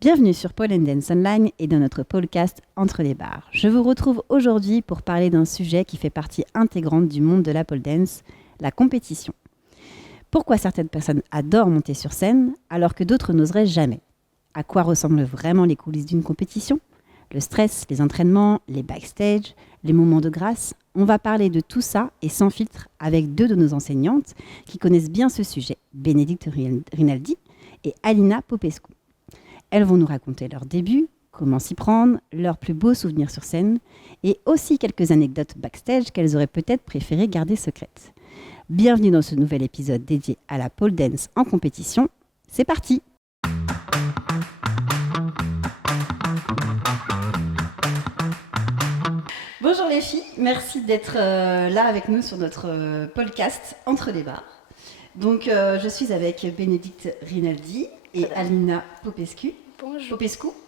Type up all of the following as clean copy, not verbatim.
Bienvenue sur Pole Dance Online et dans notre podcast Entre les barres. Je vous retrouve aujourd'hui pour parler d'un sujet qui fait partie intégrante du monde de la pole dance, la compétition. Pourquoi certaines personnes adorent monter sur scène alors que d'autres n'oseraient jamais? À quoi ressemblent vraiment les coulisses d'une compétition? Le stress, les entraînements, les backstage, les moments de grâce? On va parler de tout ça et sans filtre avec deux de nos enseignantes qui connaissent bien ce sujet, Bénédicte Rinaldi et Alina Popescu. Elles vont nous raconter leurs débuts, comment s'y prendre, leurs plus beaux souvenirs sur scène et aussi quelques anecdotes backstage qu'elles auraient peut-être préféré garder secrètes. Bienvenue dans ce nouvel épisode dédié à la pole dance en compétition. C'est parti! Bonjour les filles, merci d'être là avec nous sur notre podcast Entre les barres. Donc je suis avec Bénédicte Rinaldi et Alina Popescu. Bonjour. Popescu,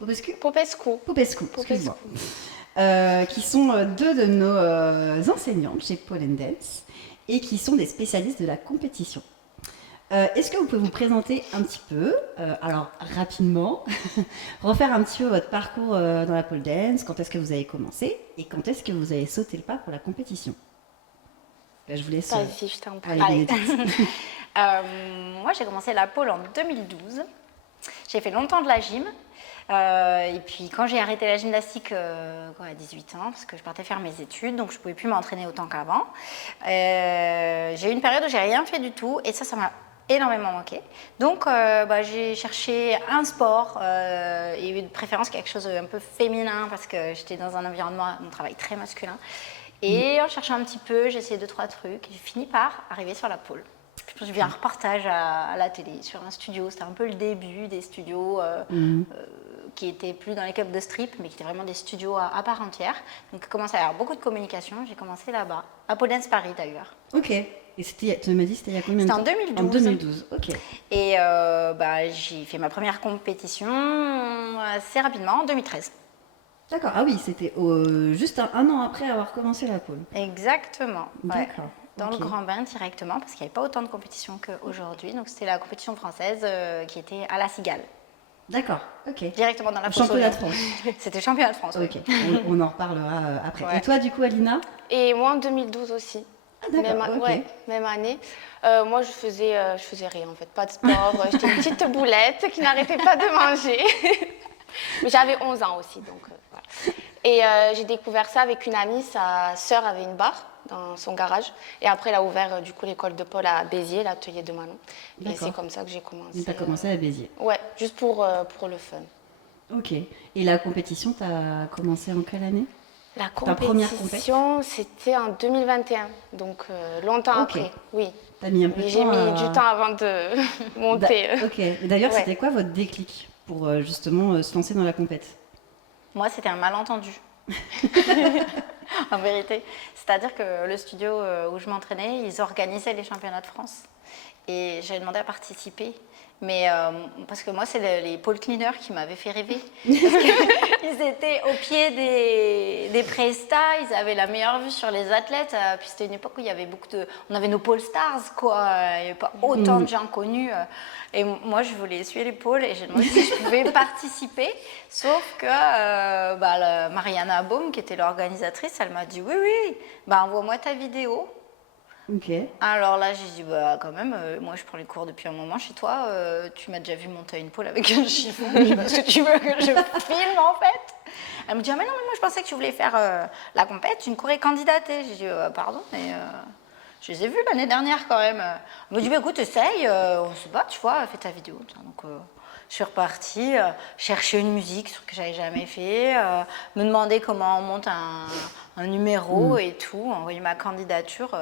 excuse-moi. Qui sont deux de nos enseignantes chez Pole Dance et qui sont des spécialistes de la compétition. Est-ce que vous pouvez vous présenter un petit peu, alors rapidement, refaire un petit peu votre parcours dans la pole dance, quand est-ce que vous avez commencé et quand est-ce que vous avez sauté le pas pour la compétition? Là, je vous laisse. Vas-y, je t'en prie. Moi, j'ai commencé la pole en 2012. J'ai fait longtemps de la gym. Et puis, quand j'ai arrêté la gymnastique à 18 ans, parce que je partais faire mes études, donc je ne pouvais plus m'entraîner autant qu'avant, j'ai eu une période où j'ai rien fait du tout. Et ça m'a énormément manqué. Donc, j'ai cherché un sport et de préférence quelque chose un peu féminin, parce que j'étais dans un environnement, mon travail très masculin. Et en cherchant un petit peu, j'ai essayé 2-3 trucs. Et j'ai fini par arriver sur la pole. J'ai vu un reportage à la télé sur un studio. C'était un peu le début des studios qui étaient plus dans les clubs de strip, mais qui étaient vraiment des studios à part entière. Donc, il commençait à y avoir beaucoup de communication. J'ai commencé là-bas, à Pole Dance Paris d'ailleurs. Ok. Et tu m'as dit, c'était il y a combien de temps? C'était en 2012. En 2012, ok. Et j'ai fait ma première compétition assez rapidement, en 2013. D'accord, ah oui, c'était juste un an après avoir commencé la pole. Exactement. Ouais. D'accord. Dans le grand bain directement, parce qu'il n'y avait pas autant de compétitions qu'aujourd'hui. Donc c'était la compétition française qui était à la Cigale. D'accord, ok. Directement dans la championnat de France. C'était le championnat de France, ok. Oui. On en reparlera après. Ouais. Et toi, du coup, Alina? Et moi en 2012 aussi. Ah d'accord, ok. Même année. Moi je faisais rien en fait, pas de sport. J'étais une petite boulette qui n'arrêtait pas de manger. Mais j'avais 11 ans aussi, donc voilà. Et j'ai découvert ça avec une amie, sa sœur avait une barre dans son garage. Et après, elle a ouvert du coup l'école de pole à Béziers, l'atelier de Manon. Et c'est comme ça que j'ai commencé. Tu as commencé à Béziers? Ouais, juste pour le fun. Ok. Et la compétition, tu as commencé en quelle année? La compétition, c'était en 2021, donc longtemps après, oui. T'as mis un peu de temps. J'ai mis du temps avant de monter. Ok. Et d'ailleurs, c'était quoi votre déclic pour justement se lancer dans la compète? Moi, c'était un malentendu. En vérité. C'est-à-dire que le studio où je m'entraînais, ils organisaient les championnats de France. Et j'avais demandé à participer. Mais parce que moi, c'est les pole cleaners qui m'avaient fait rêver. Parce qu'ils étaient au pied des prestats, ils avaient la meilleure vue sur les athlètes. Puis c'était une époque où il y avait on avait nos pole stars, quoi. Il n'y avait pas autant de gens connus. Et moi, je voulais essuyer les pôles et j'ai demandé si je pouvais participer. Sauf que Mariana Baum, qui était l'organisatrice, elle m'a dit oui, envoie-moi ta vidéo. Ok. Alors là, j'ai dit, quand même, moi je prends les cours depuis un moment chez toi, tu m'as déjà vu monter à une pole avec un chiffon, je sais pas ce que tu veux que je filme en fait. Elle me dit, mais non, mais moi je pensais que tu voulais faire la compète, une courais candidatée. J'ai dit, pardon, mais je les ai vus l'année dernière quand même. Elle me dit, écoute, essaye, on se bat, tu vois, fais ta vidéo. Donc je suis repartie, chercher une musique, ce que j'avais jamais fait, me demander comment on monte un numéro et tout, envoyer ma candidature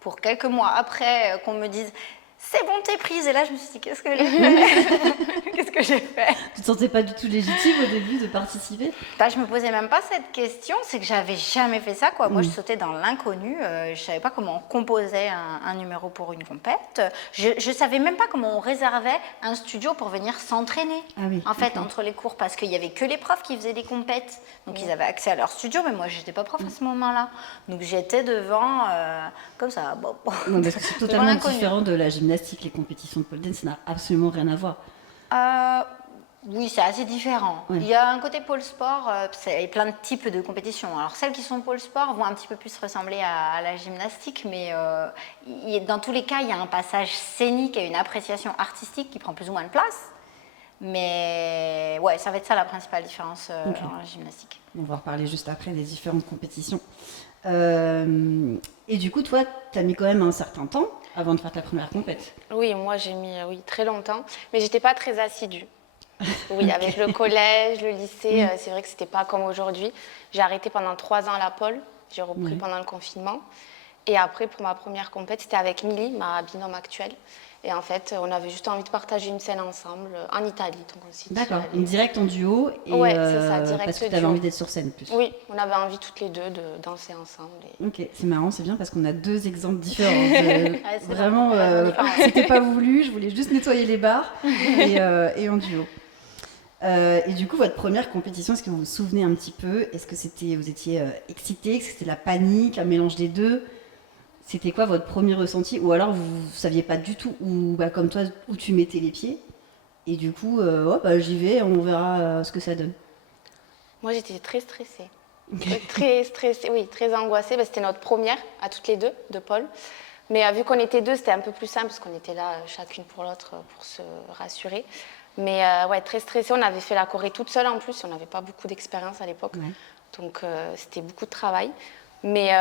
pour quelques mois après qu'on me dise c'est bon, t'es prise. Et là, je me suis dit, qu'est-ce que j'ai fait? Qu'est-ce que j'ai fait? Tu te sentais pas du tout légitime au début de participer? Je me posais même pas cette question, c'est que j'avais jamais fait ça, quoi. Moi, je sautais dans l'inconnu, je savais pas comment on composait un numéro pour une compète. Je savais même pas comment on réservait un studio pour venir s'entraîner, en fait, entre les cours, parce qu'il y avait que les profs qui faisaient des compètes. Donc, ils avaient accès à leur studio, mais moi, j'étais pas prof à ce moment-là. Donc, j'étais devant, comme ça, bon. Non, parce que c'est totalement différent de la gymnastique. Les compétitions de pole dance, ça n'a absolument rien à voir. Oui, c'est assez différent. Ouais. Il y a un côté pôle sport, il y a plein de types de compétitions. Alors celles qui sont pôle sport vont un petit peu plus ressembler à la gymnastique, mais dans tous les cas, il y a un passage scénique et une appréciation artistique qui prend plus ou moins de place. Mais ouais, ça va être ça la principale différence en la gymnastique. On va en reparler juste après des différentes compétitions. Et du coup, toi, tu as mis quand même un certain temps avant de faire ta première compète. Oui, moi j'ai mis très longtemps, mais j'étais pas très assidue. Oui, avec le collège, le lycée, c'est vrai que c'était pas comme aujourd'hui. J'ai arrêté pendant 3 ans la pole, j'ai repris pendant le confinement. Et après, pour ma première compète, c'était avec Milly, ma binôme actuelle. Et en fait, on avait juste envie de partager une scène ensemble en Italie. D'accord, donc direct en duo. Oui, c'est ça, direct parce que tu avais envie d'être sur scène plus. Oui, on avait envie toutes les deux de danser ensemble. Ok, c'est marrant, c'est bien parce qu'on a 2 exemples différents. Vraiment, c'était pas voulu, je voulais juste nettoyer les bars et en duo. Et du coup, votre première compétition, est-ce que vous vous souvenez un petit peu? Est-ce que vous étiez excité? Est-ce que c'était la panique, un mélange des deux? C'était quoi votre premier ressenti? Ou alors vous ne saviez pas du tout où, comme toi, où tu mettais les pieds? Et du coup, j'y vais, on verra ce que ça donne. Moi, j'étais très stressée. Très stressée, oui, très angoissée. C'était notre première, à toutes les deux, de Paul. Mais vu qu'on était deux, c'était un peu plus simple, parce qu'on était là, chacune pour l'autre, pour se rassurer. Mais ouais, très stressée. On avait fait la choré toute seule en plus. On n'avait pas beaucoup d'expérience à l'époque. Ouais. Donc, c'était beaucoup de travail. Mais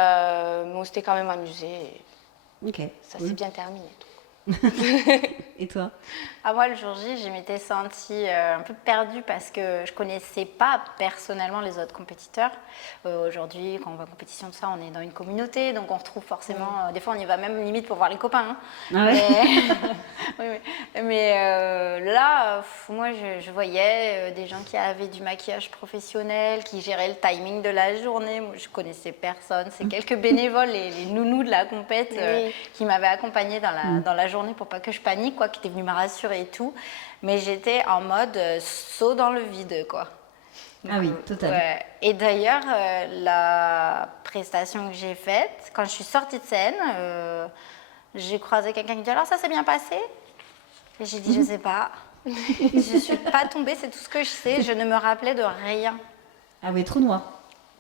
on s'était quand même amusé. Ça s'est bien terminé. Et toi? Moi, le jour J, je m'étais sentie un peu perdue parce que je ne connaissais pas personnellement les autres compétiteurs. Aujourd'hui, quand on va en compétition de ça, on est dans une communauté, donc on retrouve forcément... des fois, on y va même limite pour voir les copains. Hein. Ah ouais. mais là, moi, je voyais des gens qui avaient du maquillage professionnel, qui géraient le timing de la journée. Moi, je ne connaissais personne. C'est quelques bénévoles, les nounous de la compète, qui m'avaient accompagnée dans la journée pour pas que je panique, qui étaient venus me rassurer et tout. Mais j'étais en mode saut dans le vide, quoi. Ah oui, total. Ouais. Et d'ailleurs, la prestation que j'ai faite, quand je suis sortie de scène, j'ai croisé quelqu'un qui dit « Alors, ça s'est bien passé ?» Et j'ai dit « Je sais pas. Je suis pas tombée, c'est tout ce que je sais. Je ne me rappelais de rien. » Ah oui, trou noir.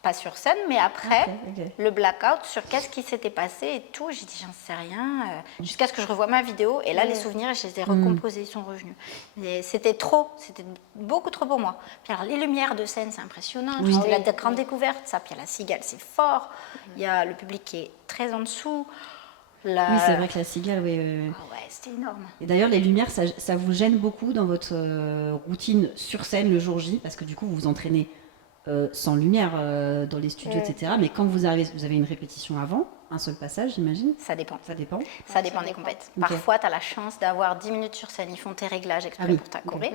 Pas sur scène, mais après, okay. Le blackout sur qu'est-ce qui s'était passé et tout. J'ai dit, j'en sais rien, jusqu'à ce que je revoie ma vidéo. Et là, les souvenirs, je les ai recomposés, ils sont revenus. Mais c'était beaucoup trop pour moi. Puis alors, les lumières de scène, c'est impressionnant. C'était la grande découverte, ça. Puis la cigale, c'est fort. Il y a le public qui est très en dessous. Oui, c'est vrai que la cigale, oui. Ah ouais, c'était énorme. Et d'ailleurs, les lumières, ça vous gêne beaucoup dans votre routine sur scène le jour J, parce que du coup, vous vous entraînez sans lumière dans les studios, etc. Mais quand vous arrivez, vous avez une répétition avant, un seul passage, j'imagine? Ça dépend. Ça dépend? Ça dépend des compètes. Parfois, tu as la chance d'avoir 10 minutes sur scène. Ils font tes réglages exprès pour ta choré.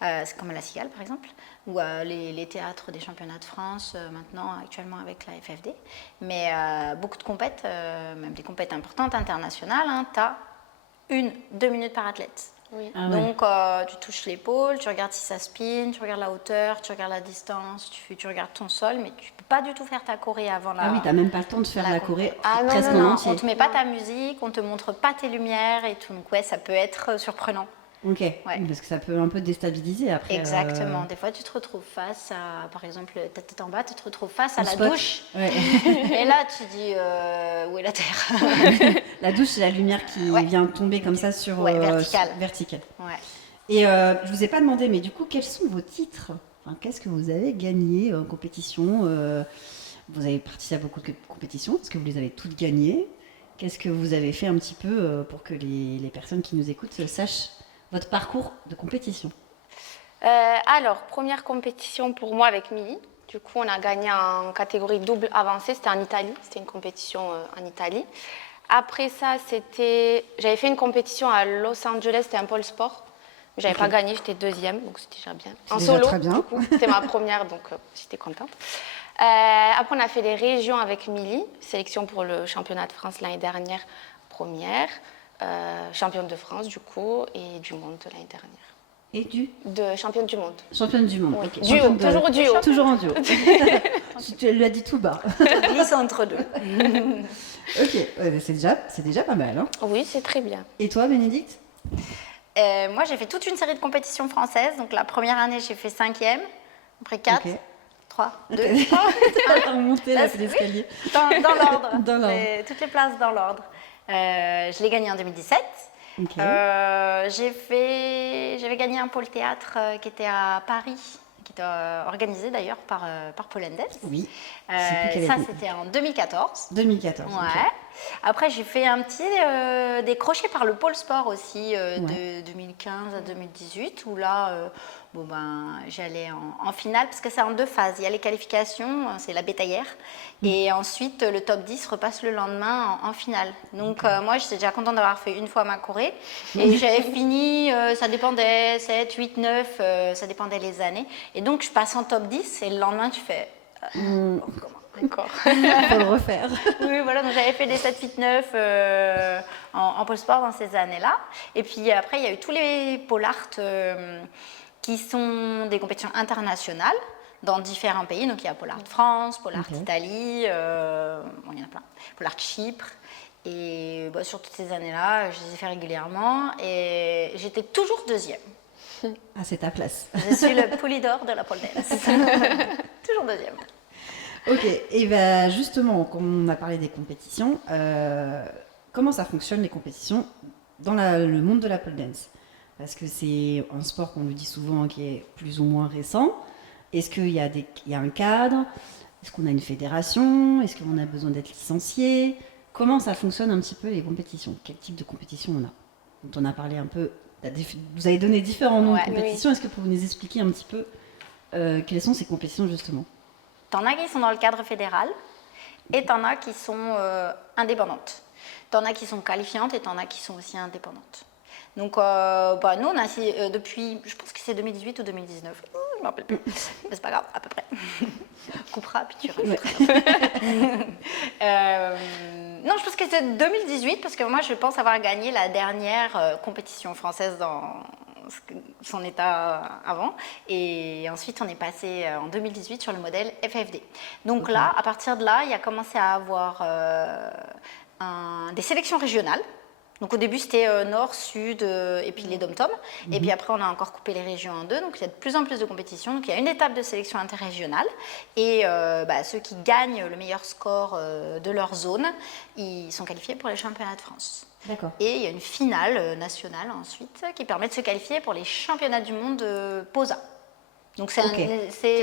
C'est comme la Cigale, par exemple, ou les théâtres des championnats de France, maintenant, actuellement, avec la FFD. Mais beaucoup de compètes, même des compètes importantes, internationales, tu as 1-2 minutes par athlète. Oui. Ah donc tu touches l'épaule, tu regardes si ça spin, tu regardes la hauteur, tu regardes la distance, tu regardes ton sol, mais tu peux pas du tout faire ta choré avant la... Ah oui, t'as même pas le temps de faire la choré presque en entier. On te met pas ta musique, on te montre pas tes lumières et tout, donc ouais, ça peut être surprenant. Ok, parce que ça peut un peu déstabiliser après. Exactement, des fois tu te retrouves face à, par exemple, ta tête en bas, tu te retrouves face à la douche. Ouais. Et là tu dis, où est la terre? La douche, c'est la lumière qui vient tomber comme ça sur... verticale. Verticale. Ouais. Et je vous ai pas demandé, mais du coup, quels sont vos titres? Qu'est-ce que vous avez gagné en compétition? Vous avez participé à beaucoup de compétitions, est-ce que vous les avez toutes gagnées? Qu'est-ce que vous avez fait un petit peu pour que les personnes qui nous écoutent sachent votre parcours de compétition? Alors, première compétition pour moi avec Milly. Du coup, on a gagné en catégorie double avancée. C'était en Italie. C'était une compétition en Italie. Après ça, j'avais fait une compétition à Los Angeles. C'était un pôle sport. Je n'avais pas gagné. J'étais deuxième, donc c'était déjà bien. En solo, très bien. Du coup. C'était ma première, donc j'étais contente. Après, on a fait les régions avec Milly. Sélection pour le championnat de France l'année dernière, première. Championne de France du coup et du monde l'année dernière. Et de championne du monde. Championne du monde. Oui. Okay. Duo, toujours duo. Toujours en duo. Tu l'as dit tout bas. Glisse entre deux. Ok, c'est déjà pas mal. Hein. Oui, c'est très bien. Et toi, Bénédicte? Moi, j'ai fait toute une série de compétitions françaises. Donc, la première année, j'ai fait 5e, après 4, Ok. 3, 2, T'as remonté là, c'est l'escalier. dans l'ordre. Dans l'ordre. Toutes les places dans l'ordre. Je l'ai gagné en 2017. Ok. J'avais gagné un pôle théâtre qui était à Paris, qui était organisé d'ailleurs par Paul Enders. Oui. Je sais plus quelle Ça, année. c'était en 2014. 2014. Ouais. ok. Après, j'ai fait un petit décroché par le pôle sport aussi de 2015 à 2018 où là, j'allais en finale parce que c'est en 2 phases. Il y a les qualifications, c'est la bétaillère, et ensuite le top 10 repasse le lendemain en finale. Donc moi, j'étais déjà contente d'avoir fait une fois ma Corée et j'avais fini, ça dépendait 7, 8, 9, ça dépendait les années. Et donc je passe en top 10 et le lendemain, tu fais D'accord. Faut le refaire. oui, voilà, donc j'avais fait des 7, 8, 9 en pôle sport dans ces années-là. Et puis après, il y a eu tous les pôles art qui sont des compétitions internationales dans différents pays. Donc il y a Pôle Art France, Pôle Art Italie, il y en a plein, Pôle Art Chypre. Et sur toutes ces années-là, je les ai fait régulièrement et j'étais toujours 2e. Ah, c'est ta place. Je suis le poulidor de la pole dance. Toujours 2e. Ok, et bien justement, comme on a parlé des compétitions, comment ça fonctionne les compétitions dans le monde de la pole dance? Parce que c'est un sport qu'on le dit souvent qui est plus ou moins récent. Est-ce qu'il y a un cadre? Est-ce qu'on a une fédération? Est-ce qu'on a besoin d'être licencié? Comment ça fonctionne un petit peu les compétitions? Quel type de compétition on a? Donc on a parlé un peu, vous avez donné différents noms de compétitions. Est-ce que vous pouvez nous expliquer un petit peu quelles sont ces compétitions justement? T'en as qui sont dans le cadre fédéral et t'en as qui sont indépendantes. T'en as qui sont qualifiantes et t'en as qui sont aussi indépendantes. Donc, nous, on a depuis, je pense que c'est 2018 ou 2019. Je ne me rappelle plus. Mais c'est pas grave, à peu près. Coupera, puis tu rajouteras. Non, je pense que c'est 2018 parce que moi, je pense avoir gagné la dernière compétition française dans son état avant. Et ensuite, on est passé en 2018 sur le modèle FFD. Donc là, à partir de là, il y a commencé à avoir des sélections régionales. Donc au début, c'était nord, sud et puis les dom-toms. Et puis après, on a encore coupé les régions en 2. Donc il y a de plus en plus de compétitions. Donc il y a une étape de sélection interrégionale. Et ceux qui gagnent le meilleur score de leur zone, ils sont qualifiés pour les championnats de France. D'accord. Et il y a une finale nationale ensuite qui permet de se qualifier pour les championnats du monde POSA. Donc c'est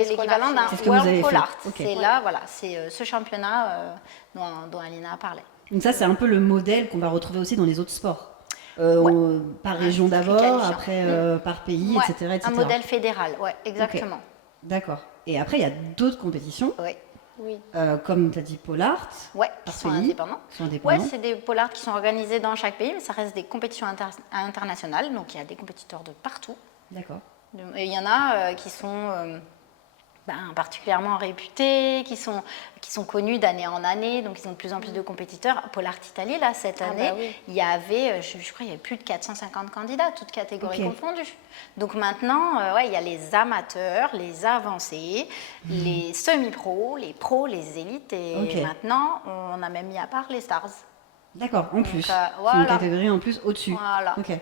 l'équivalent d'un World Pole Art. C'est là, voilà, c'est ce championnat dont Alina parlait. Donc ça, c'est un peu le modèle qu'on va retrouver aussi dans les autres sports. Par région d'abord, après par pays, etc., etc. Un modèle fédéral, exactement. Okay. D'accord. Et après, il y a d'autres compétitions, comme tu as dit Pole Art, qui sont indépendants. Oui, c'est des Pole Art qui sont organisés dans chaque pays, mais ça reste des compétitions internationales, donc il y a des compétiteurs de partout. D'accord. Et il y en a qui sont particulièrement réputés, qui sont connus d'année en année, donc ils ont de plus en plus de compétiteurs. Pole Art Italie, là, cette année, il y avait, je crois, il y avait plus de 450 candidats, toutes catégories confondues. Donc maintenant, il y a les amateurs, les avancés, les semi-pros, les pros, les élites, et maintenant, on a même mis à part les stars. D'accord, en plus. C'est une catégorie en plus au-dessus. Voilà. Okay.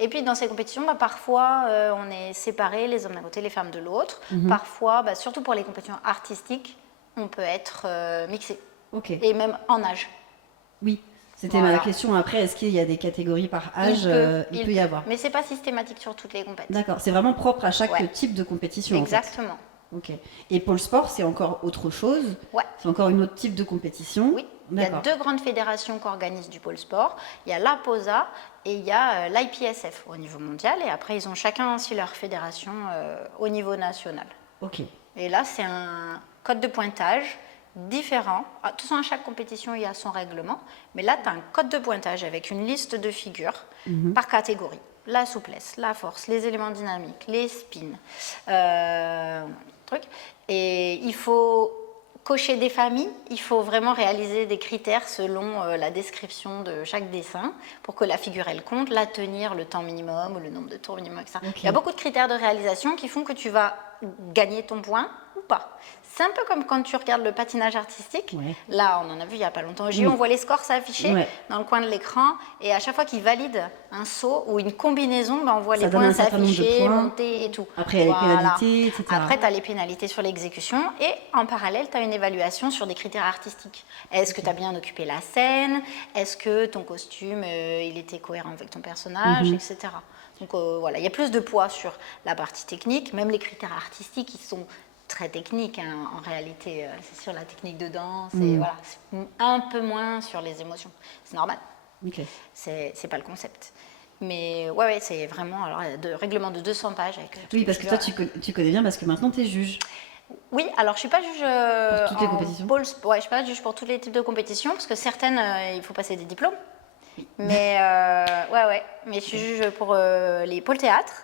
Et puis dans ces compétitions, parfois on est séparés, les hommes d'un côté, les femmes de l'autre. Parfois, surtout pour les compétitions artistiques, on peut être mixé. Et même en âge. Oui, c'était ma question après. Est-ce qu'il y a des catégories par âge? Il peut y avoir. Mais ce n'est pas systématique sur toutes les compétitions. D'accord, c'est vraiment propre à chaque type de compétition. Exactement. En fait. Ok. Et Pôle Sport, c'est encore autre chose? C'est encore une autre type de compétition? Oui. Il y a 2 grandes fédérations qui organisent du pôle sport. Il y a la POSA et il y a l'IPSF au niveau mondial. Et après, ils ont chacun aussi leur fédération au niveau national. Ok. Et là, c'est un code de pointage différent. De toute façon, à chaque compétition, il y a son règlement. Mais là, tu as un code de pointage avec une liste de figures par catégorie. La souplesse, la force, les éléments dynamiques, les spins, Et il faut cocher des familles, il faut vraiment réaliser des critères selon la description de chaque dessin pour que la figure elle compte, la tenir, le temps minimum ou le nombre de tours minimum, etc. Il y a beaucoup de critères de réalisation qui font que tu vas gagner ton point ou pas. C'est un peu comme quand tu regardes le patinage artistique. Ouais. Là, on en a vu il n'y a pas longtemps. On voit les scores s'afficher dans le coin de l'écran. Et à chaque fois qu'ils valident un saut ou une combinaison, on voit les points s'afficher, monter et tout. Après, il y a les pénalités, etc. Après, tu as les pénalités sur l'exécution. Et en parallèle, tu as une évaluation sur des critères artistiques. Est-ce que tu as bien occupé la scène? Est-ce que ton costume, il était cohérent avec ton personnage, etc. Donc voilà, il y a plus de poids sur la partie technique. Même les critères artistiques, ils sont très technique en réalité, c'est sur la technique de danse et voilà, c'est un peu moins sur les émotions, c'est normal, c'est pas le concept. Mais ouais, c'est vraiment alors de règlement de 200 pages avec oui, parce que toi tu connais bien parce que maintenant tu es juge. Oui, alors je suis pas juge pour toutes les compétitions. Ouais, je suis pas juge pour tous les types de compétitions parce que certaines il faut passer des diplômes. Mais mais je suis juge pour les pôles théâtre.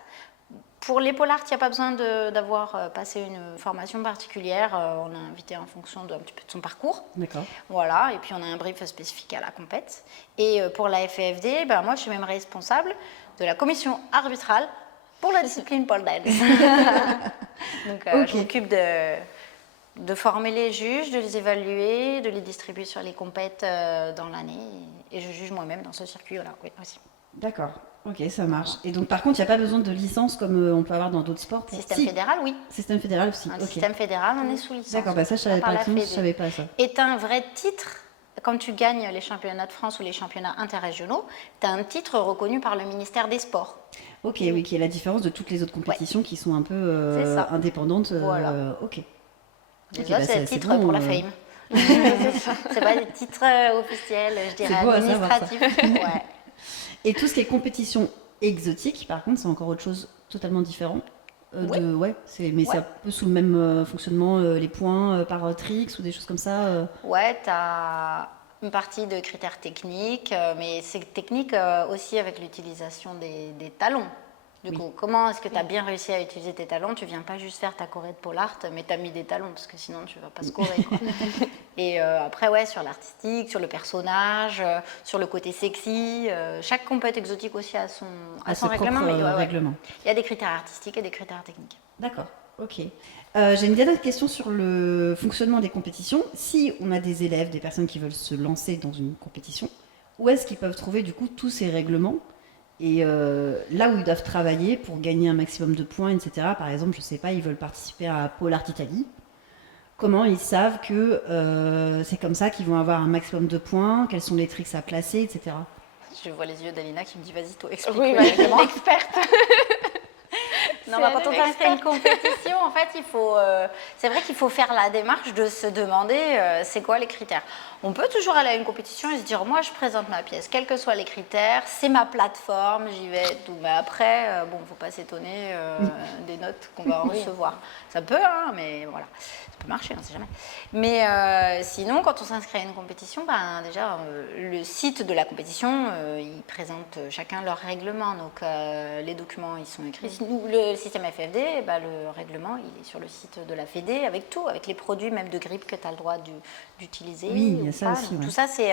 Pour les pôles art, il n'y a pas besoin d'avoir passé une formation particulière. On a invité en fonction un petit peu de son parcours. D'accord. Voilà, et puis on a un brief spécifique à la compète. Et pour la FFD, moi je suis même responsable de la commission arbitrale pour la discipline pole dance. Donc je m'occupe de former les juges, de les évaluer, de les distribuer sur les compètes dans l'année. Et je juge moi-même dans ce circuit-là, oui, aussi. D'accord. Ok, ça marche. Et donc, par contre, il n'y a pas besoin de licence comme on peut avoir dans d'autres sports. Système fédéral, oui. Système fédéral aussi. Dans le système fédéral, on est sous licence. D'accord, ça, je ne savais pas ça. Et tu as un vrai titre, quand tu gagnes les championnats de France ou les championnats interrégionaux, tu as un titre reconnu par le ministère des Sports. Ok, oui, qui est la différence de toutes les autres compétitions qui sont un peu indépendantes. Voilà. Ok. Déjà, c'est le titre pour la fame. C'est pas des titres officiels, je dirais administratifs. Ouais. Et tout ce qui est compétition exotique, par contre, c'est encore autre chose totalement différent. C'est un peu sous le même fonctionnement, les points par tricks ou des choses comme ça. Ouais, tu as une partie de critères techniques, mais c'est technique aussi avec l'utilisation des talons. Du coup, comment est-ce que tu as bien réussi à utiliser tes talons? Tu viens pas juste faire ta choré de pole art, mais tu as mis des talons, parce que sinon tu vas pas scorer. Et après, sur l'artistique, sur le personnage, sur le côté sexy, chaque compète exotique aussi a son règlement. Règlement. Il y a des critères artistiques et des critères techniques. D'accord, ok. J'ai une dernière question sur le fonctionnement des compétitions. Si on a des élèves, des personnes qui veulent se lancer dans une compétition, où est-ce qu'ils peuvent trouver du coup tous ces règlements? Et là où ils doivent travailler pour gagner un maximum de points, etc. Par exemple, je ne sais pas, ils veulent participer à Pole Art Italie. Comment ils savent que c'est comme ça qu'ils vont avoir un maximum de points? Quels sont les tricks à placer, etc. Je vois les yeux d'Alina qui me dit vas-y, toi, explique. Oui, c'est une experte. Non, quand on fait une compétition, en fait, c'est vrai qu'il faut faire la démarche de se demander c'est quoi les critères. On peut toujours aller à une compétition et se dire moi je présente ma pièce, quels que soient les critères, c'est ma plateforme, j'y vais tout. Mais après, faut pas s'étonner des notes qu'on va en recevoir. Ça peut, mais voilà. Ça peut marcher, on ne sait jamais. Mais sinon, quand on s'inscrit à une compétition, déjà, le site de la compétition, ils présentent chacun leur règlement. Donc, les documents, ils sont écrits. Nous, le système FFD, le règlement, il est sur le site de la Fédé, avec tout, avec les produits, même de grippe que tu as le droit d'utiliser. Oui, il y a ça aussi. Tout ça, c'est...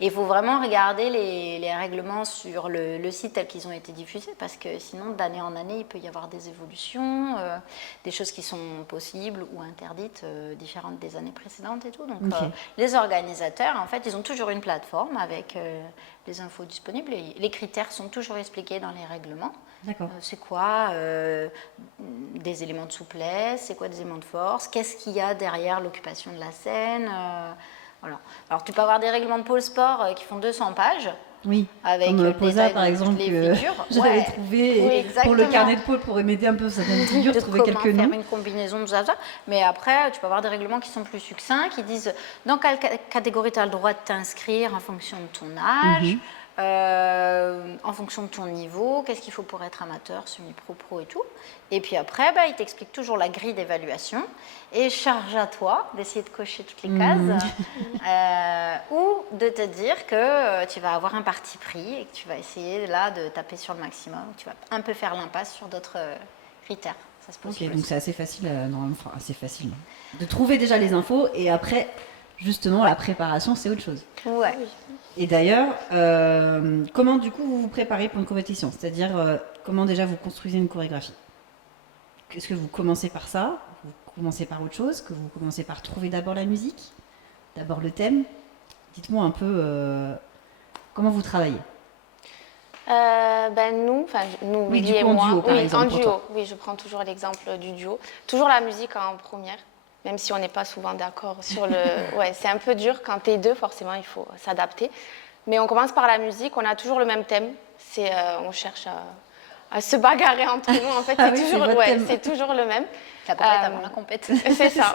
il faut vraiment regarder les règlements sur le site tels qu'ils ont été diffusés, parce que sinon, d'année en année, il peut y avoir des évolutions, des choses qui sont possibles ou interdites, différentes des années précédentes et tout. Donc, les organisateurs, en fait, ils ont toujours une plateforme avec les infos disponibles. Et les critères sont toujours expliqués dans les règlements. D'accord. C'est quoi des éléments de souplesse, c'est quoi des éléments de force, qu'est-ce qu'il y a derrière l'occupation de la scène. Voilà. Alors, tu peux avoir des règlements de pôle sport qui font 200 pages. Oui, avec comme Posa par exemple, j'avais trouvé pour le carnet de pôle pour m'aider un peu certaines figures, trouver quelques noms. Faire une combinaison de ça. Mais après, tu peux avoir des règlements qui sont plus succincts, qui disent dans quelle catégorie tu as le droit de t'inscrire en fonction de ton âge, en fonction de ton niveau, qu'est-ce qu'il faut pour être amateur, semi-pro, pro et tout. Et puis après, il t'explique toujours la grille d'évaluation et charge à toi d'essayer de cocher toutes les cases ou de te dire que tu vas avoir un parti pris et que tu vas essayer là de taper sur le maximum, tu vas un peu faire l'impasse sur d'autres critères. Ça se pose donc c'est assez facile, assez facile de trouver déjà les infos et après, justement, la préparation, c'est autre chose. Ouais. Et d'ailleurs, comment du coup vous vous préparez pour une compétition? C'est-à-dire, comment déjà vous construisez une chorégraphie? Est-ce que vous commencez par ça? vous commencez par autre chose, que vous commencez par trouver d'abord la musique, d'abord le thème. Dites-moi un peu comment vous travaillez. Nous, Oui, Lily du et coup, en moi, duo, par oui, exemple, en pour duo. toi. Oui, je prends toujours l'exemple du duo. Toujours la musique en première, même si on n'est pas souvent d'accord sur le. Ouais, c'est un peu dur quand t'es deux, forcément, il faut s'adapter. Mais on commence par la musique, on a toujours le même thème. On cherche à se bagarrer entre nous. En fait, Ah oui, c'est votre thème. c'est toujours le même. La compète avant la compète. C'est ça.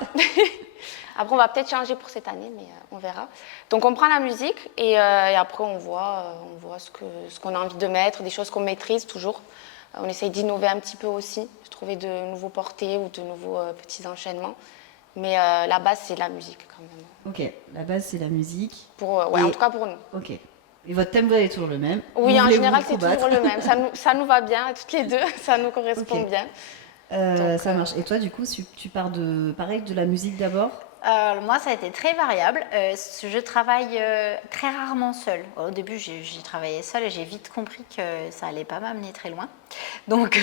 Après, on va peut-être changer pour cette année, mais on verra. Donc, on prend la musique et après, on voit ce qu'on a envie de mettre, des choses qu'on maîtrise toujours. On essaye d'innover un petit peu aussi, de trouver de nouveaux portés ou de nouveaux petits enchaînements. Mais la base, c'est la musique quand même. Ok, la base c'est la musique. En tout cas pour nous. Ok. Et votre thème est toujours le même. Oui, Vous en voulez général, vous c'est combattre. toujours le même. Ça nous va bien, toutes les deux, ça nous correspond Ok. bien. Ça marche. Et toi, du coup, tu pars pareil, de la musique d'abord? Moi, ça a été très variable. Je travaille très rarement seule. Au début, j'ai travaillé seule et j'ai vite compris que ça allait pas m'amener très loin. Donc,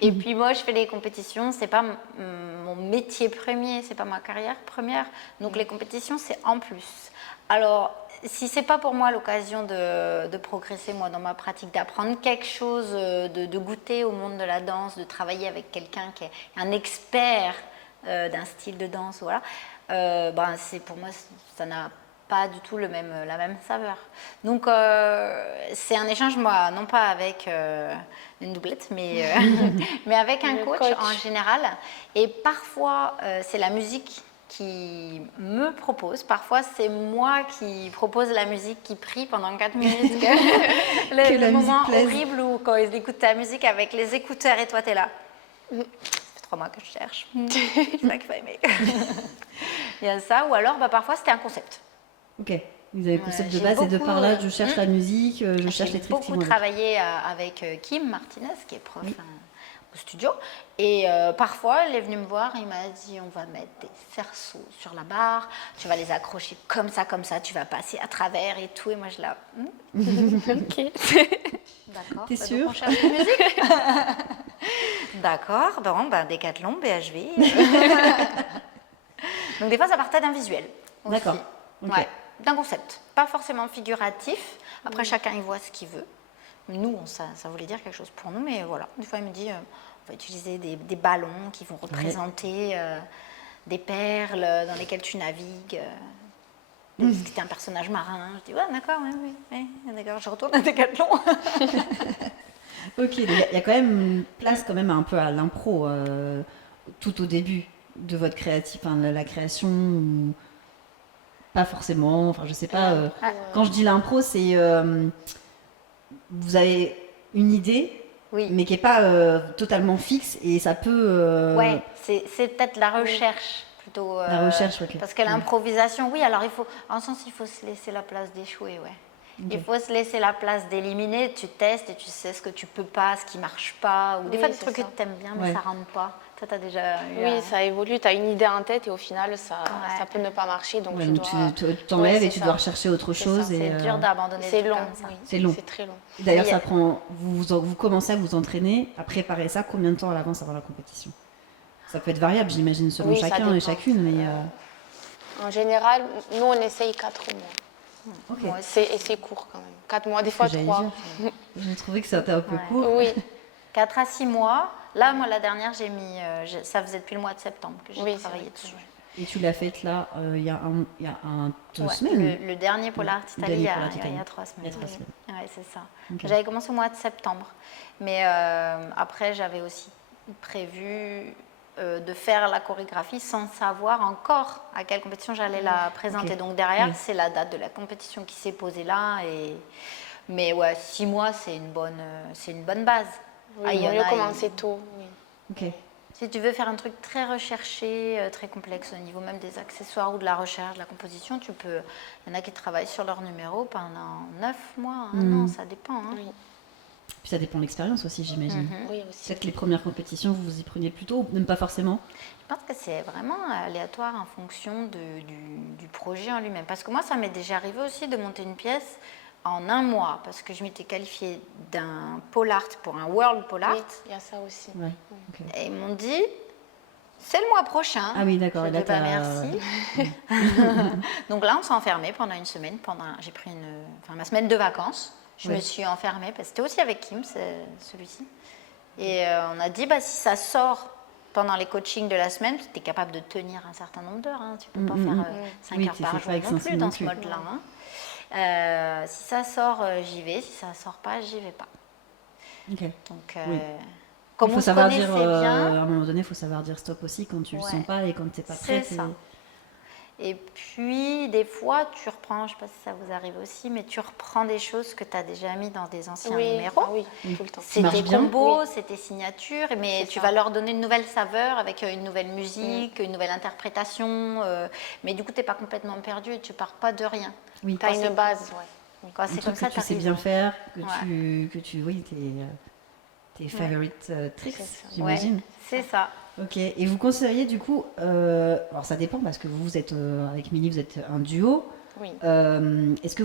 et puis moi, je fais les compétitions. C'est pas mon métier premier, c'est pas ma carrière première. Donc, les compétitions, c'est en plus. Alors, si c'est pas pour moi l'occasion de progresser moi dans ma pratique, d'apprendre quelque chose, de goûter au monde de la danse, de travailler avec quelqu'un qui est un expert d'un style de danse, voilà. C'est pour moi ça n'a pas du tout la même saveur. Donc c'est un échange, moi, non pas avec une doublette, mais avec un coach en général. Et parfois c'est la musique qui me propose, parfois c'est moi qui propose la musique, qui prie pendant 4 minutes le moment horrible où quand ils écoutent ta musique avec les écouteurs et toi t'es là. 3 mois que je cherche. J'espère qu'il va aimer. Il y a ça, ou alors parfois c'était un concept. Ok. Vous avez le concept de base et de par là, je cherche la musique, je cherche les trucs qui vont J'ai beaucoup travaillé avec Kim Martinez, qui est prof au studio. Et parfois, elle est venue me voir et il m'a dit on va mettre des cerceaux sur la barre, tu vas les accrocher comme ça, tu vas passer à travers et tout. Et moi, je la. Ok. D'accord. T'es sûre? On cherche la musique. D'accord. Décathlon, BHV. Donc, des fois, ça partait d'un visuel. Aussi. D'accord. Okay. Ouais, d'un concept. Pas forcément figuratif. Après, chacun y voit ce qu'il veut. Nous, ça voulait dire quelque chose pour nous, mais voilà. Des fois, il me dit on va utiliser des ballons qui vont représenter des perles dans lesquelles tu navigues. C'était un personnage marin. Je dis ouais, d'accord, oui, d'accord, je retourne à Décathlon. Ok, il y a quand même une place quand même un peu à l'impro tout au début de votre créatif, la création. Pas forcément, enfin je sais pas. Quand je dis l'impro, c'est vous avez une idée, mais qui n'est pas totalement fixe et ça peut. Ouais, c'est peut-être la recherche plutôt. La recherche, ok. Parce que l'improvisation, oui, alors il faut se laisser la place d'échouer, ouais. Okay. Il faut se laisser la place d'éliminer, tu testes et tu sais ce que tu peux pas, ce qui marche pas, ou des fois des trucs que tu aimes bien mais ça rentre pas. Toi, t'as déjà eu. Oui, ça évolue, tu as une idée en tête et au final, ça peut ne pas marcher. Donc tu t'enlèves et tu dois rechercher autre chose. C'est dur d'abandonner. C'est long. C'est long. C'est très long. D'ailleurs, ça prend. Vous commencez à vous entraîner, à préparer ça combien de temps à l'avance avant la compétition? Ça peut être variable, j'imagine, selon chacun et chacune, mais. En général, nous, on essaye 4 mois. Okay. Et c'est court quand même. 4 mois, des fois 3. J'ai trouvé que c'était un peu court. Oui. 4 à 6 mois. Là, moi, la dernière, j'ai mis. Ça faisait depuis le mois de septembre que j'ai travaillé dessus. Et tu l'as faite là, il y a 2 semaines. Le dernier Polar Italie, il y a 3 semaines. Oui, c'est ça. Okay. J'avais commencé au mois de septembre. Mais après, j'avais aussi prévu de faire la chorégraphie sans savoir encore à quelle compétition j'allais la présenter. Okay. Donc derrière, c'est la date de la compétition qui s'est posée là. Mais ouais, 6 mois, c'est une bonne base. Oui, il vaut mieux commencer tôt. Oui. Okay. Si tu veux faire un truc très recherché, très complexe au niveau même des accessoires ou de la recherche, de la composition, tu peux. Il y en a qui travaillent sur leur numéro pendant 9 mois, 1 an, ça dépend. Hein. Oui. Puis ça dépend de l'expérience aussi, j'imagine. Oui, aussi. Peut-être que les premières compétitions, vous vous y preniez plus tôt, ou même pas forcément. Je pense que c'est vraiment aléatoire en fonction du projet en lui-même. Parce que moi, ça m'est déjà arrivé aussi de monter une pièce en 1 mois, parce que je m'étais qualifiée d'un pole art pour un world pole art. Oui, il y a ça aussi. Ouais. Okay. Et ils m'ont dit, C'est le mois prochain. Ah oui, d'accord. Je Et là, dis bah, t'as- merci. Donc là, on s'est enfermés pendant une semaine. J'ai pris ma semaine de vacances. Je me suis enfermée, parce que c'était aussi avec Kim, celui-ci. Et on a dit, bah, si ça sort pendant les coachings de la semaine, tu es capable de tenir un certain nombre d'heures. Hein. Tu ne peux pas faire 5 Oui, heures tu par fais jour pas non extensive plus non dans ce plus. mode-là. Hein. Si ça sort, j'y vais. Si ça sort pas, j'y vais pas. Ok. Donc, Oui. comme Il on faut se savoir connaissait dire, bien, à un moment donné, il faut savoir dire stop aussi quand tu le sens pas et quand tu n'es pas prête. c'est ça. Et puis, des fois, tu reprends, je ne sais pas si ça vous arrive aussi, mais tu reprends des choses que tu as déjà mis dans des anciens numéros. Ah oui, tout le temps. Ça marche C'est tes bien. combos, c'est tes signatures, mais C'est tu ça. vas leur donner une nouvelle saveur avec une nouvelle musique, une nouvelle interprétation. Mais du coup, tu n'es pas complètement perdu et tu pars pas de rien. Oui. Tu as une base, ouais. Quand Un c'est truc comme ça, que tu sais t'arrives. bien faire, Ouais. oui, tes favorite tricks, C'est ça. j'imagine. Ouais, c'est ça. Ok, et vous conseilleriez du coup, alors ça dépend parce que vous êtes, avec Milly, vous êtes un duo. Oui. Est-ce que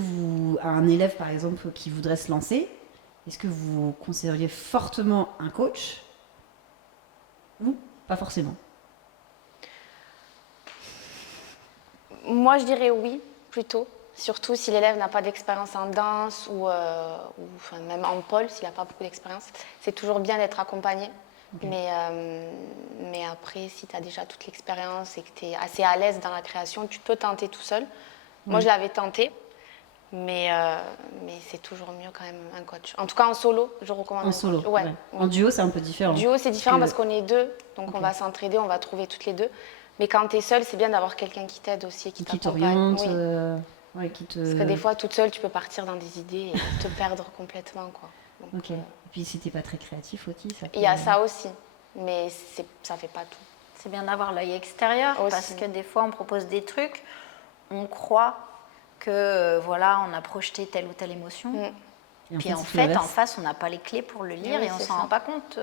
à un élève par exemple qui voudrait se lancer, est-ce que vous conseilleriez fortement un coach ou pas forcément? Moi, je dirais oui, plutôt. Surtout si l'élève n'a pas d'expérience en danse ou enfin, même en pole, s'il n'a pas beaucoup d'expérience. C'est toujours bien d'être accompagné. Mais après, si tu as déjà toute l'expérience et que tu es assez à l'aise dans la création, tu peux tenter tout seul. Moi, je l'avais tenté, mais c'est toujours mieux quand même un coach. En tout cas, en solo, je recommande En un solo, coach. Ouais. ouais. En duo, c'est un peu différent. Duo, c'est différent Parce parce qu'on est deux, donc on va s'entraider, on va trouver toutes les deux. Mais quand tu es seule, c'est bien d'avoir quelqu'un qui t'aide aussi, qui t'accompagne. t'oriente, Oui. ouais, qui te... Parce que des fois, toute seule, tu peux partir dans des idées et te perdre complètement, quoi. Donc, Ok. Et puis si t'es pas très créatif aussi, ça peut... il y a ça aussi, mais ça fait pas tout. C'est bien d'avoir l'œil extérieur Aussi. parce que des fois, on propose des trucs, on croit que voilà, on a projeté telle ou telle émotion. Et Puis en c'est fait, en l'inverse. face, on n'a pas les clés pour le lire Oui, et on c'est s'en ça. rend pas compte.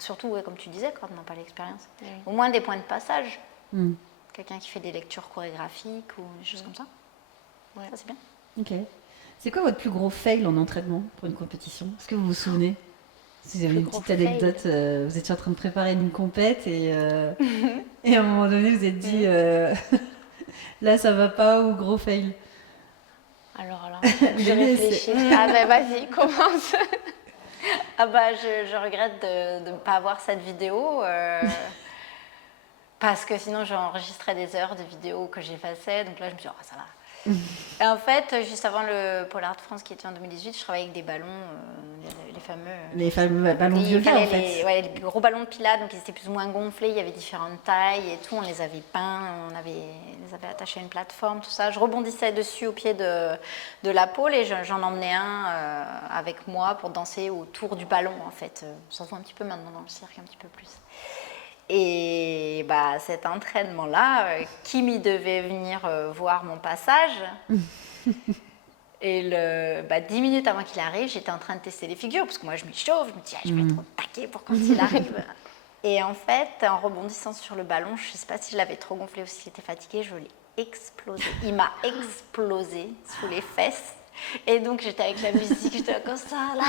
Surtout, comme tu disais, quand on n'a pas l'expérience. Oui. Au moins des points de passage. Hmm. Quelqu'un qui fait des lectures chorégraphiques ou des choses comme ça. Ouais. Ça, c'est bien. Ok. C'est quoi votre plus gros fail en entraînement pour une compétition? Est-ce que vous vous souvenez? Si vous avez Plus une gros petite anecdote, vous étiez en train de préparer une compète et à un moment donné vous êtes dit là ça va pas ou gros fail. Alors là, Le je délai, réfléchis. Ah ben vas-y, commence. Ah bah, je regrette de ne pas avoir cette vidéo. Parce que sinon, j'enregistrais des heures de vidéos que j'effaçais. Donc là, je me suis dit, oh, ça va. Et en fait, juste avant le Polar de France qui était en 2018, je travaillais avec des ballons, les fameux. Les fameux ballons de Il yoga fallait en fait. les gros ballons de Pilates, donc ils étaient plus ou moins gonflés, il y avait différentes tailles et tout, on les avait peints, les avait attachés à une plateforme, tout ça. Je rebondissais dessus au pied de la pôle et j'en emmenais un avec moi pour danser autour du ballon en fait. Ça se voit un petit peu maintenant dans le cirque, un petit peu plus. Et bah, cet entraînement-là, Kimi devait venir voir mon passage. Et 10 minutes avant qu'il arrive, j'étais en train de tester les figures, parce que moi je m'y chauffe, je me dis, je vais être au taquet pour quand il arrive. Et en fait, en rebondissant sur le ballon, je ne sais pas si je l'avais trop gonflé ou si j'étais fatiguée, je l'ai explosé. Il m'a explosé sous les fesses. Et donc j'étais avec la musique, j'étais comme ça, là,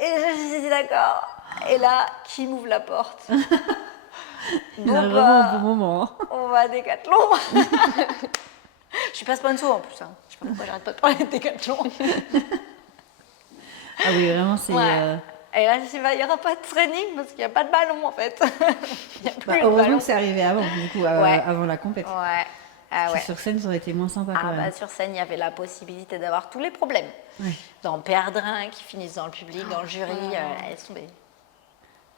et je me suis dit d'accord. Et là, qui m'ouvre la porte? Il a vraiment un bon moment. Hein. On va à Decathlon. Je suis pas sponsor en plus. Hein. Je sais pas pourquoi j'arrête pas de parler de Decathlon. Ah oui, vraiment c'est. Ouais. Et là, je me suis dit, il n'y aura pas de training parce qu'il n'y a pas de ballon en fait. Il y a plus de Heureusement ballon. que c'est arrivé avant, du coup, Ouais. avant la compétition. Ouais. Ah ouais. Sur scène, ça aurait été moins sympa quand même. Sur scène, il y avait la possibilité d'avoir tous les problèmes. Ouais. D'en perdre un qui finissent dans le public, dans le jury, elles sont tombées.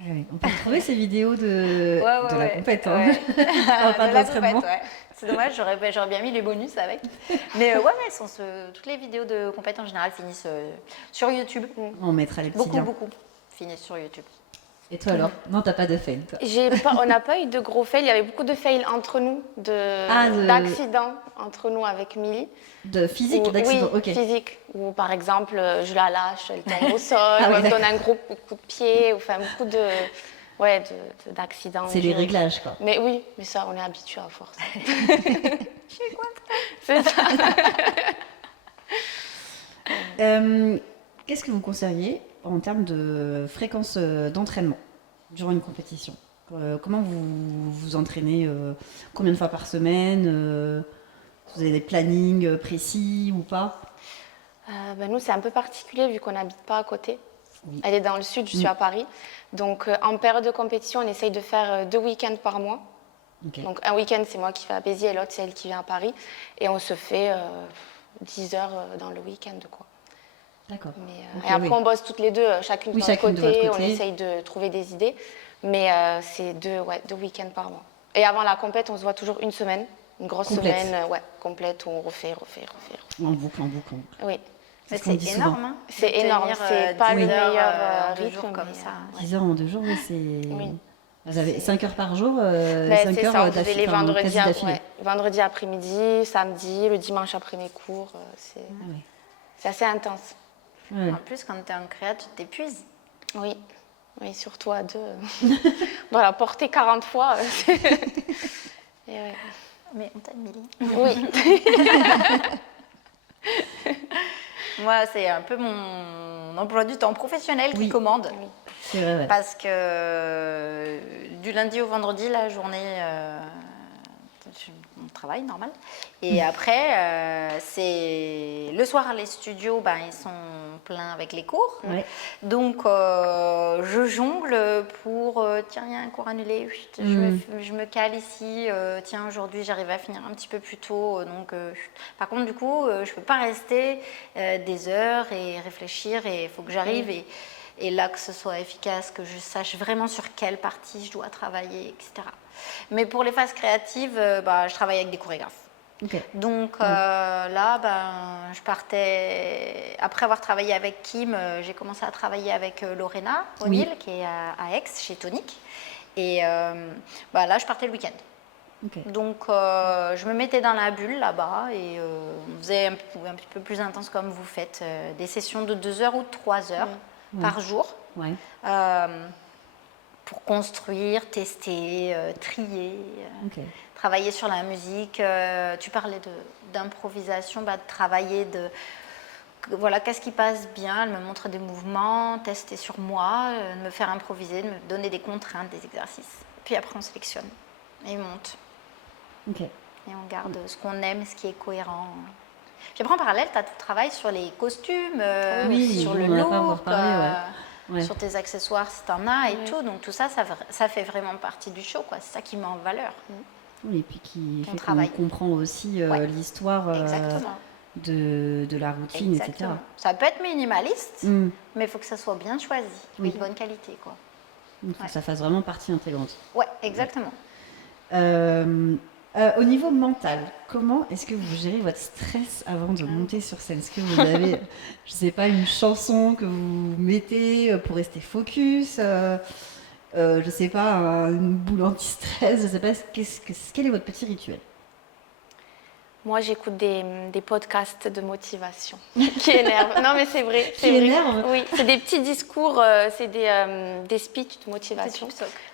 Ouais, on peut retrouver ces vidéos de la compète. Hein. Ouais. Pas de la l'entraînement. compète, ouais. C'est dommage, j'aurais bien mis les bonus avec. Mais toutes les vidéos de compète en général finissent sur YouTube. On mettra les petits liens. Beaucoup finissent sur YouTube. Et toi alors? Non, t'as pas de fail, toi. On n'a pas eu de gros fails. Il y avait beaucoup de fails entre nous, d'accidents entre nous avec Milly. De physique, d'accident, oui, ok. physique. Ou par exemple, je la lâche, elle tombe au sol, ou elle me donne un gros coup de pied, ou enfin beaucoup d'accidents. C'est les réglages, quoi. Mais oui, mais ça, on est habitué à force. Je fais quoi? C'est ça. Qu'est-ce que vous conseilleriez en termes de fréquence d'entraînement? durant une compétition? Comment vous vous entraînez? Combien de fois par semaine? Vous avez des plannings précis ou pas? Nous, c'est un peu particulier vu qu'on n'habite pas à côté. Oui. Elle est dans le sud, je suis à Paris. Donc, en période de compétition, on essaye de faire 2 week-ends par mois. Ok. Donc, un week-end, c'est moi qui vais à Béziers et l'autre, c'est elle qui vient à Paris. Et on se fait 10 heures dans le week-end, quoi. D'accord. Mais, Ok, et après, oui. on bosse toutes les deux, chacune de notre chacune de côté. votre On côté. essaye de trouver des idées. Mais c'est 2 week-ends par mois. Et avant la compète, on se voit toujours une semaine. Une grosse Complète. semaine, complète, où on refait. En boucle, en boucle. Oui. C'est ce Mais qu'on dit énorme, souvent. hein, C'est de énorme, tenir, c'est pas 10 le heures, meilleur en 2 rythme jours comme mais, ça. Ouais. 10 heures en 2 jours, oui, c'est... Oui. Vous avez 5 heures par jour, 5 C'est heures ça, on faisait les enfin, vendredis, quasi d'affilée. vendredi après-midi, samedi, le dimanche après mes cours. Ah ouais. C'est assez intense. Ouais. En plus, quand tu es en créa, tu t'épuises. Oui, surtout à deux. Voilà, porter 40 fois. Et ouais. Mais on t'aime, Milly. Oui. Moi, c'est un peu mon emploi du temps professionnel qui Oui. commande. Oui. C'est vrai, ouais. Parce que du lundi au vendredi, la journée, on travaille normal. Et après, c'est le soir, les studios, ils sont pleins avec les cours. Ouais. Donc, je jongle pour, tiens, il y a un cours annulé, je me cale ici, tiens, aujourd'hui, j'arrive à finir un petit peu plus tôt. Donc, par contre, du coup, je ne peux pas rester des heures et réfléchir, et il faut que j'arrive et là, que ce soit efficace, que je sache vraiment sur quelle partie je dois travailler, etc. Mais pour les phases créatives, je travaille avec des chorégraphes. Ok. Donc là, je partais, après avoir travaillé avec Kim, j'ai commencé à travailler avec Lorena O'Neill, qui est à Aix, chez Tonic. Et là, je partais le week-end. Ok. Donc je me mettais dans la bulle là-bas et on faisait un petit peu plus intense comme vous faites, des sessions de 2 heures ou de 3 heures par jour. Ouais. Pour construire, tester, trier, Ok. travailler sur la musique. Tu parlais d'improvisation, de travailler voilà, qu'est-ce qui passe bien, elle me montre des mouvements, tester sur moi, de me faire improviser, de me donner des contraintes, des exercices. Puis après, on sélectionne et on monte. Ok. Et on garde ce qu'on aime, ce qui est cohérent. Puis après, en parallèle, tu as tout le travail sur les costumes, sur le on en a pas encore look, parlé, ouais. sur tes accessoires si tu en as et tout. Donc tout ça, ça fait vraiment partie du show, quoi. C'est ça qui met en valeur. Oui, et puis qui fait qu'on travail. comprend aussi l'histoire Exactement. de la routine, Exactement. etc. Ça peut être minimaliste, Mm. mais il faut que ça soit bien choisi, Oui. de bonne qualité, quoi. Il faut que ça fasse vraiment partie intégrante. Ouais, exactement. Au niveau mental, comment est-ce que vous gérez votre stress avant de monter sur scène? Est-ce que vous avez, je sais pas, une chanson que vous mettez pour rester focus? Je sais pas, une boule anti-stress, je sais pas, quel est votre petit rituel? Moi, j'écoute des podcasts de motivation qui énervent. Non, mais c'est vrai. Qui énervent? Oui, c'est des petits discours, c'est des speeches de motivation.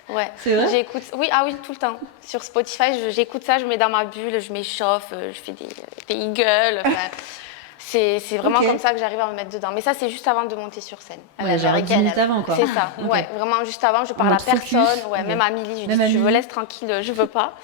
Ouais. C'est vrai? J'écoute. Oui, tout le temps. Sur Spotify, j'écoute ça, je me mets dans ma bulle, je m'échauffe, je fais des e-gueules. C'est vraiment comme ça que j'arrive à me mettre dedans. Mais ça, c'est juste avant de monter sur scène. Ouais, genre 10 minutes avant, quoi. C'est ça. Okay. Ouais, vraiment juste avant, je parle à personne. Ouais, même à Milly, je dis, tu me laisses tranquille, je veux pas.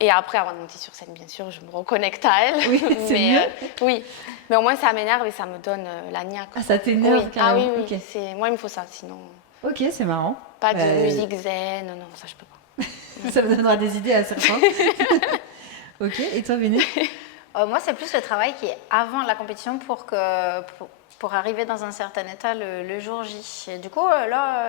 Et après, avant de monter sur scène, bien sûr, je me reconnecte à elle. Oui, c'est mieux. Oui, mais au moins ça m'énerve et ça me donne la niaque. Ah, ça t'énerve carrément? Oui. Okay. Moi, il me faut ça, sinon... Ok, c'est marrant. Pas de musique zen, non, ça, je peux pas. Ça me donnera des idées à certains. Ok, et toi, Béné? Moi, c'est plus le travail qui est avant la compétition pour arriver dans un certain état le jour J. Et du coup, là,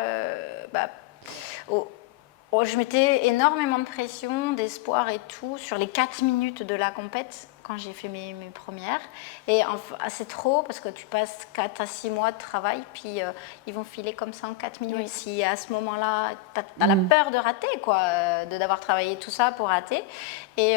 je mettais énormément de pression, d'espoir et tout sur les 4 minutes de la compète quand j'ai fait mes premières. Et c'est trop parce que tu passes 4 à 6 mois de travail, puis ils vont filer comme ça en 4 minutes. Oui. Si à ce moment-là, tu as la peur de rater, quoi, d'avoir travaillé tout ça pour rater. Et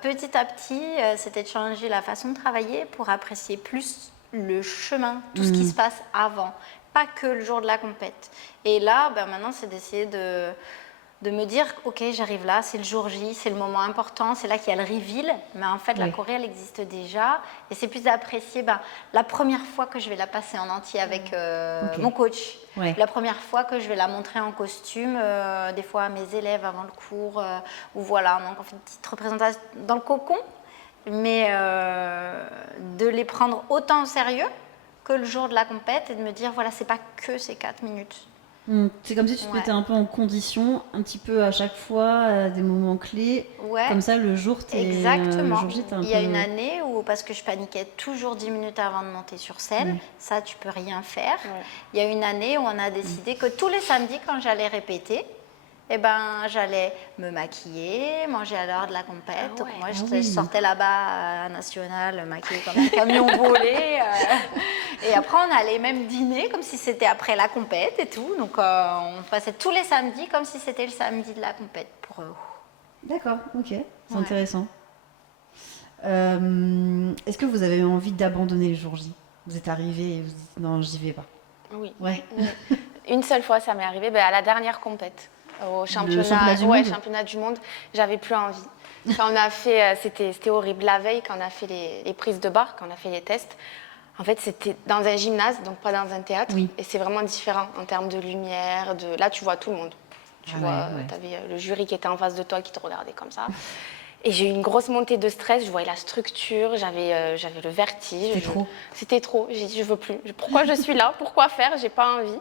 petit à petit, c'était de changer la façon de travailler pour apprécier plus le chemin, tout ce qui se passe avant, pas que le jour de la compète. Et là, maintenant, c'est d'essayer de de me dire, ok, j'arrive là, c'est le jour J, c'est le moment important, c'est là qu'il y a le reveal, mais en fait, la choré, elle existe déjà, et c'est plus d'apprécier la première fois que je vais la passer en entier avec mon coach, la première fois que je vais la montrer en costume, des fois à mes élèves avant le cours, ou voilà, donc on fait une petite représentation dans le cocon, mais de les prendre autant au sérieux que le jour de la compète, et de me dire, voilà, c'est pas que ces 4 minutes. C'est comme si tu te mettais un peu en condition, un petit peu à chaque fois, à des moments clés. Comme ça, le jour, Exactement. Le jour J, t'es un Il y a une année où, parce que je paniquais toujours 10 minutes avant de monter sur scène, ça, tu peux rien faire. Il y a une année où on a décidé que tous les samedis, quand j'allais répéter, j'allais me maquiller, manger à l'heure de la compète. Donc moi, je sortais là-bas à National, maquillée comme un camion volé. Et après, on allait même dîner comme si c'était après la compète et tout. Donc, on passait tous les samedis comme si c'était le samedi de la compète pour eux. D'accord, ok. C'est intéressant. Est-ce que vous avez eu envie d'abandonner le jour J? Vous êtes arrivé et vous dites non, j'y vais pas. Oui. Ouais. Une seule fois, ça m'est arrivé à la dernière compète. Au championnat du monde, j'avais plus envie. Quand on a fait, c'était horrible. La veille, quand on a fait les prises de barre, quand on a fait les tests, en fait, c'était dans un gymnase, donc pas dans un théâtre. Et c'est vraiment différent en termes de lumière. Là, tu vois tout le monde. Tu avais le jury qui était en face de toi qui te regardait comme ça. Et j'ai eu une grosse montée de stress. Je voyais la structure, j'avais le vertige. C'était trop. J'ai dit, je veux plus. Pourquoi je suis là? Pourquoi faire? J'ai pas envie.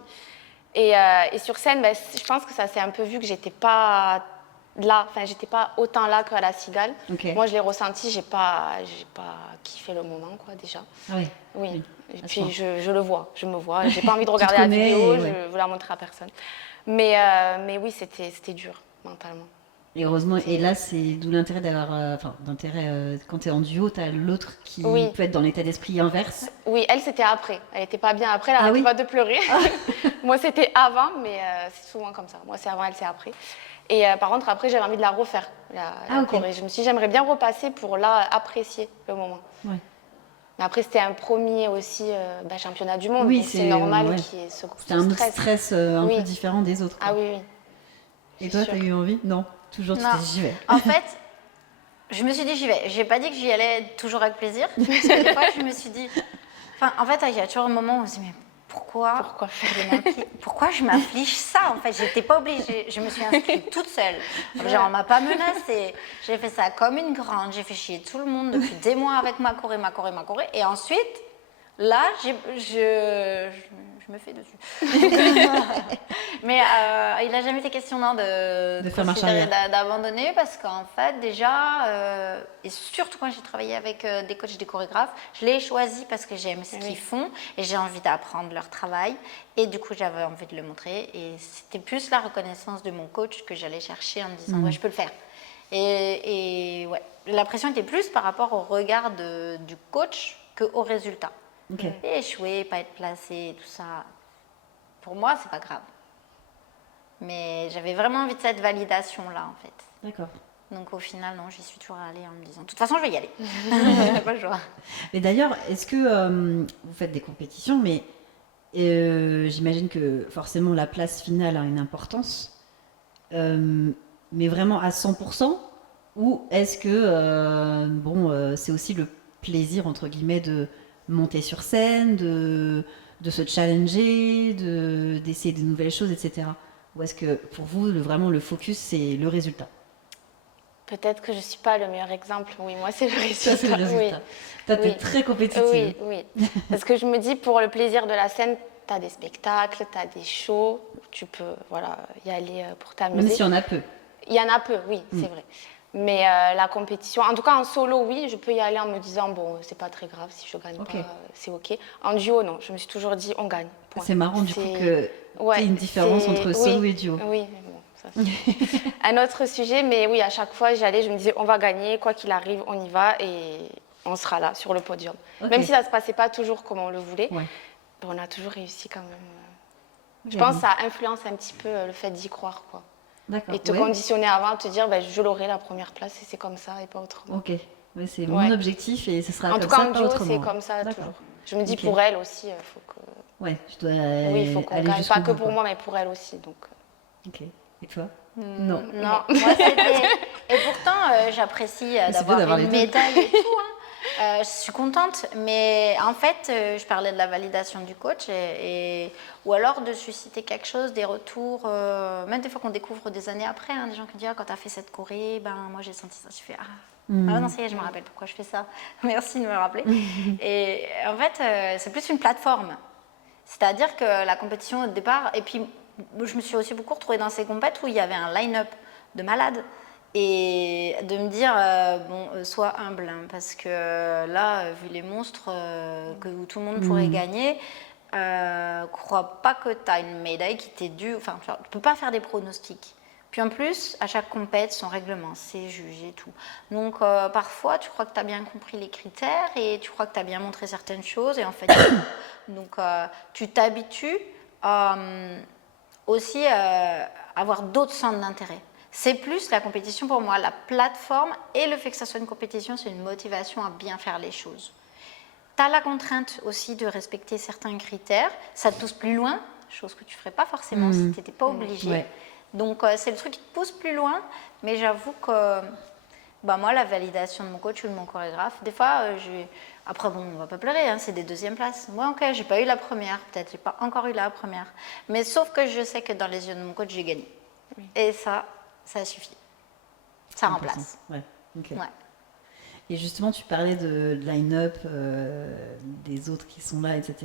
Et sur scène, je pense que ça s'est un peu vu que j'étais pas là, enfin j'étais pas autant là qu'à la Cigale. Moi je l'ai ressenti, j'ai pas kiffé le moment quoi déjà. Oui. Et puis je le vois, je me vois, j'ai pas envie de regarder la vidéo, je veux la montrer à personne. Mais oui, c'était dur mentalement. Et heureusement, et là, c'est d'où l'intérêt d'avoir, quand tu es en duo, tu as l'autre qui peut être dans l'état d'esprit inverse. Oui, elle, c'était après. Elle n'était pas bien après, elle n'arrêtait pas de pleurer. Moi, c'était avant, mais c'est souvent comme ça. Moi, c'est avant, elle, c'est après. Et par contre, après, j'avais envie de la refaire, la choré. Je me suis dit, j'aimerais bien repasser pour là, apprécier le moment. Mais après, c'était un premier aussi championnat du monde, donc c'est normal qu'il y ait ce stress. C'était un autre stress un peu différent des autres. Ah oui. Et toi, tu as eu envie? Non. Toujours, tu t'es dit, j'y vais. En fait, je me suis dit, j'y vais. J'ai pas dit que j'y allais toujours avec plaisir. Parce que des fois, je me suis dit... en fait, il y a toujours un moment où on se dit, mais pourquoi je m'inflige ça? En fait, j'étais pas obligée. Je me suis inscrite toute seule. Genre, on m'a pas menacée. J'ai fait ça comme une grande. J'ai fait chier tout le monde depuis des mois avec ma choré. Et ensuite, là, je me fais dessus. Mais il n'a jamais été question de faire marche arrière, d'abandonner parce qu'en fait, déjà, et surtout quand j'ai travaillé avec des coachs, des chorégraphes, je les ai choisis parce que j'aime ce qu'ils font et j'ai envie d'apprendre leur travail. Et du coup, j'avais envie de le montrer. Et c'était plus la reconnaissance de mon coach que j'allais chercher en me disant, ouais, je peux le faire. Et la pression était plus par rapport au regard du coach qu'au résultat. Et échouer, pas être placé, tout ça, pour moi, c'est pas grave. Mais j'avais vraiment envie de cette validation-là, en fait. D'accord. Donc au final, non, j'y suis toujours allée en me disant, de toute façon, je vais y aller. Pas le choix. Mais d'ailleurs, est-ce que vous faites des compétitions, mais j'imagine que forcément la place finale a une importance, mais vraiment à 100%, ou est-ce que c'est aussi le plaisir, entre guillemets, de monter sur scène, de se challenger, d'essayer de nouvelles choses, etc. Ou est-ce que pour vous, vraiment le focus, c'est le résultat? Peut-être que je ne suis pas le meilleur exemple. Oui, moi, c'est le résultat. Ça, c'est le résultat. Toi, tu es très compétitive. Oui. Parce que je me dis, pour le plaisir de la scène, tu as des spectacles, tu as des shows, tu peux y aller pour t'amuser. Même s'il y en a peu. Il y en a peu, oui, c'est vrai. Mais la compétition, en tout cas en solo, oui, je peux y aller en me disant, bon, c'est pas très grave si je gagne pas, c'est ok. En duo, non, je me suis toujours dit, on gagne. Point. C'est marrant du coup que tu aies une différence entre solo et duo. Oui, bon, ça c'est un autre sujet, mais oui, à chaque fois j'allais, je me disais, on va gagner, quoi qu'il arrive, on y va et on sera là sur le podium. Même si ça se passait pas toujours comme on le voulait, on a toujours réussi quand même. Je pense que ça influence un petit peu le fait d'y croire, quoi. Et te conditionner avant, te dire je l'aurai la première place et c'est comme ça et pas autrement. Ok, c'est mon objectif et ce sera en comme ça, ça, en pas duo, autrement. c'est comme ça toujours. Je me dis pour elle aussi, il faut que... Ouais, je dois il faut qu'on gagne, pas que pour moi mais pour elle aussi. Donc. Ok, et toi? Non. Non, moi c'était... Et pourtant, j'apprécie d'avoir une médaille et tout. Hein. Je suis contente, mais en fait, je parlais de la validation du coach ou alors de susciter quelque chose, des retours, même des fois qu'on découvre des années après, hein, des gens qui disent quand tu as fait cette choré, moi j'ai senti ça, je fais ah non, ça y est, je me rappelle pourquoi je fais ça. Merci de me rappeler. Et en fait, c'est plus une plateforme. C'est-à-dire que la compétition au départ, et puis je me suis aussi beaucoup retrouvée dans ces compètes où il y avait un line-up de malades et de me dire, sois humble, hein, parce que là, vu les monstres où tout le monde pourrait gagner, crois pas que tu as une médaille qui t'est due, enfin tu peux pas faire des pronostics. Puis en plus, à chaque compète, son règlement, c'est jugé et tout. Donc parfois, tu crois que tu as bien compris les critères et tu crois que tu as bien montré certaines choses et en fait, donc tu t'habitues aussi à avoir d'autres centres d'intérêt. C'est plus la compétition pour moi, la plateforme et le fait que ça soit une compétition, c'est une motivation à bien faire les choses. Tu as la contrainte aussi de respecter certains critères, ça te pousse plus loin, chose que tu ne ferais pas forcément si tu n'étais pas obligé. Ouais. Donc c'est le truc qui te pousse plus loin, mais j'avoue que moi, la validation de mon coach ou de mon chorégraphe, des fois, après, on ne va pas pleurer, hein, c'est des deuxièmes places. Moi, ok, j'ai pas eu la première, peut-être, j'ai pas encore eu la première. Mais sauf que je sais que dans les yeux de mon coach, j'ai gagné. Oui. Et ça suffit. Ça remplace. Ouais, ok. Ouais. Et justement, tu parlais de line-up, des autres qui sont là, etc.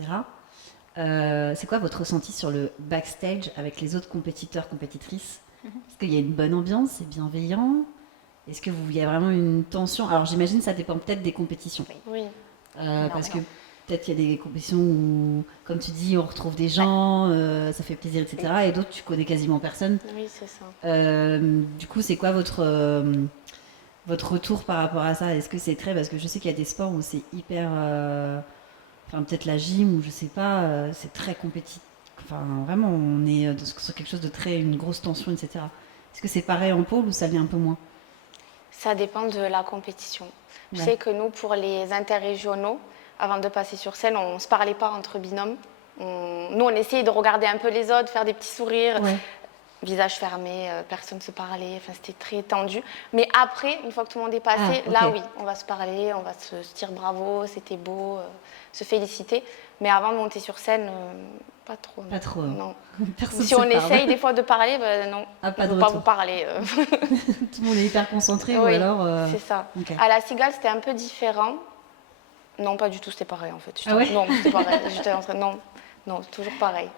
C'est quoi votre ressenti sur le backstage avec les autres compétiteurs, compétitrices? Est-ce qu'il y a une bonne ambiance, c'est bienveillant? Est-ce que il y a vraiment une tension? Alors j'imagine que ça dépend peut-être des compétitions. Oui. Parce que peut-être qu'il y a des compétitions où, comme tu dis, on retrouve des gens, ça fait plaisir, etc. Et d'autres, tu connais quasiment personne. Oui, c'est ça. Du coup, c'est quoi votre retour par rapport à ça? Est-ce que c'est très... Parce que je sais qu'il y a des sports où c'est hyper... Enfin, peut-être la gym, ou je sais pas, c'est très compétitif. Enfin, vraiment, on est sur quelque chose de très... une grosse tension, etc. Est-ce que c'est pareil en pôle ou ça l'est un peu moins? Ça dépend de la compétition. Je sais que nous, pour les interrégionaux, avant de passer sur scène, on ne se parlait pas entre binômes. Nous, on essayait de regarder un peu les autres, faire des petits sourires, visage fermé, personne ne se parlait, enfin, c'était très tendu. Mais après, une fois que tout le monde est passé, là oui, on va se parler, on va se dire bravo, c'était beau, se féliciter. Mais avant de monter sur scène, pas trop. Pas trop. Non. Si on essaye des fois de parler, non, pas je ne veux pas vous parler. Tout le monde est hyper concentré ou alors... c'est ça. Okay. À la Cigale, c'était un peu différent. Non, pas du tout, c'était pareil en fait. Non, c'était pareil. J'étais en train... Non, toujours pareil.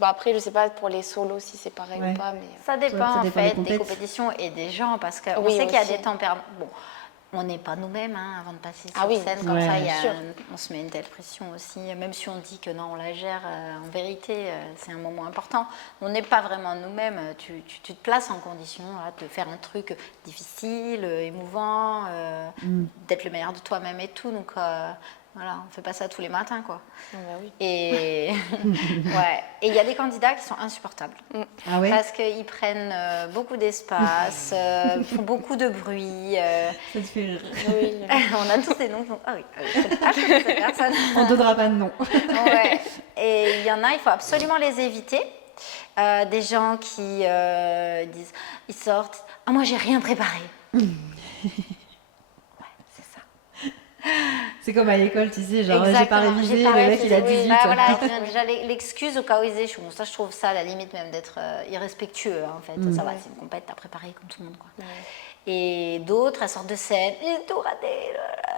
Après, je ne sais pas pour les solos si c'est pareil ou pas. Mais... Ça dépend en fait des compétitions et des gens parce qu'on sait qu'il y a des tempéraments. Bon, on n'est pas nous-mêmes avant de passer sur scène. Comme ça, on se met une telle pression aussi. Même si on dit que non, on la gère, en vérité, c'est un moment important. On n'est pas vraiment nous-mêmes. Tu te places en condition de faire un truc difficile, émouvant, d'être le meilleur de toi-même et tout. Donc, voilà, on ne fait pas ça tous les matins, quoi. Oui. Et il y a des candidats qui sont insupportables. Parce qu'ils prennent beaucoup d'espace, font beaucoup de bruit. Ça te fait rire. Oui. On a tous des noms. Ah oui, cette personne. On ne donnera pas de nom. Et il y en a, il faut absolument les éviter. Des gens qui disent, ils sortent, ah moi j'ai rien préparé. C'est comme à l'école, tu sais, genre j'ai pas révisé, le mec il a 18. Voilà, déjà l'excuse au cas où ils échouent. Ça, je trouve ça à la limite même d'être irrespectueux, en fait. Ça va, c'est une compète, t'as préparé comme tout le monde, quoi. Et d'autres, elles sortent de scène, ils ont tout raté,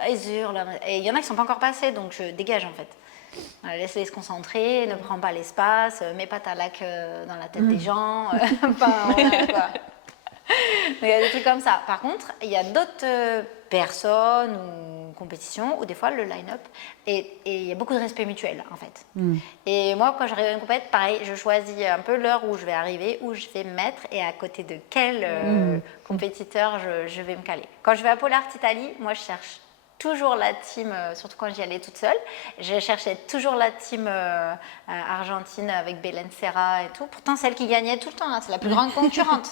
ils hurlent. Et il y en a qui sont pas encore passés, donc je dégage, en fait. Laisse-les se concentrer, ne prends pas l'espace, mets pas ta laque dans la tête des gens. Voilà, quoi. Il y a des trucs comme ça. Par contre, il y a d'autres personnes ou compétitions où des fois le line-up et il y a beaucoup de respect mutuel en fait. Et moi quand j'arrive à une compétition, pareil, je choisis un peu l'heure où je vais arriver, où je vais me mettre et à côté de quel compétiteur je vais me caler. Quand je vais à Pôle Art Italie, moi je cherche toujours la team, surtout quand j'y allais toute seule, je cherchais toujours la team argentine avec Belen Serra et tout. Pourtant celle qui gagnait tout le temps, c'est la plus grande concurrente.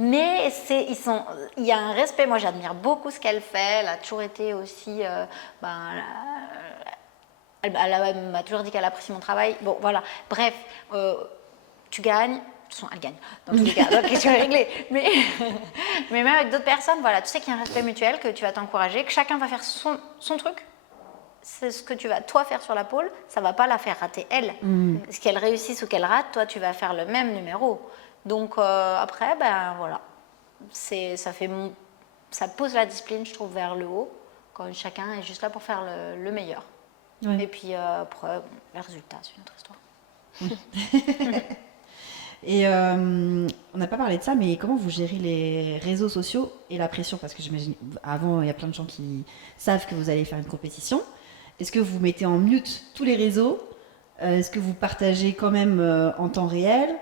Mais il y a un respect, moi j'admire beaucoup ce qu'elle fait, elle a toujours été aussi, elle m'a toujours dit qu'elle apprécie mon travail, bon voilà, bref, tu gagnes, toute façon, elle gagne. Dans tous les cas, donc question est réglée. Mais même avec d'autres personnes, voilà, tu sais qu'il y a un respect mutuel, que tu vas t'encourager, que chacun va faire son truc. C'est ce que tu vas, toi, faire sur la pole, ça ne va pas la faire rater, elle. Parce qu'elle réussisse ou qu'elle rate, toi, tu vas faire le même numéro. Donc, après, ben voilà. Ça pose la discipline, je trouve, vers le haut, quand chacun est juste là pour faire le meilleur. Ouais. Et puis, après, les résultats, c'est une autre histoire. Et on n'a pas parlé de ça, mais comment vous gérez les réseaux sociaux et la pression? Parce que j'imagine, avant, il y a plein de gens qui savent que vous allez faire une compétition. Est-ce que vous mettez en mute tous les réseaux? Est-ce que vous partagez quand même en temps réel?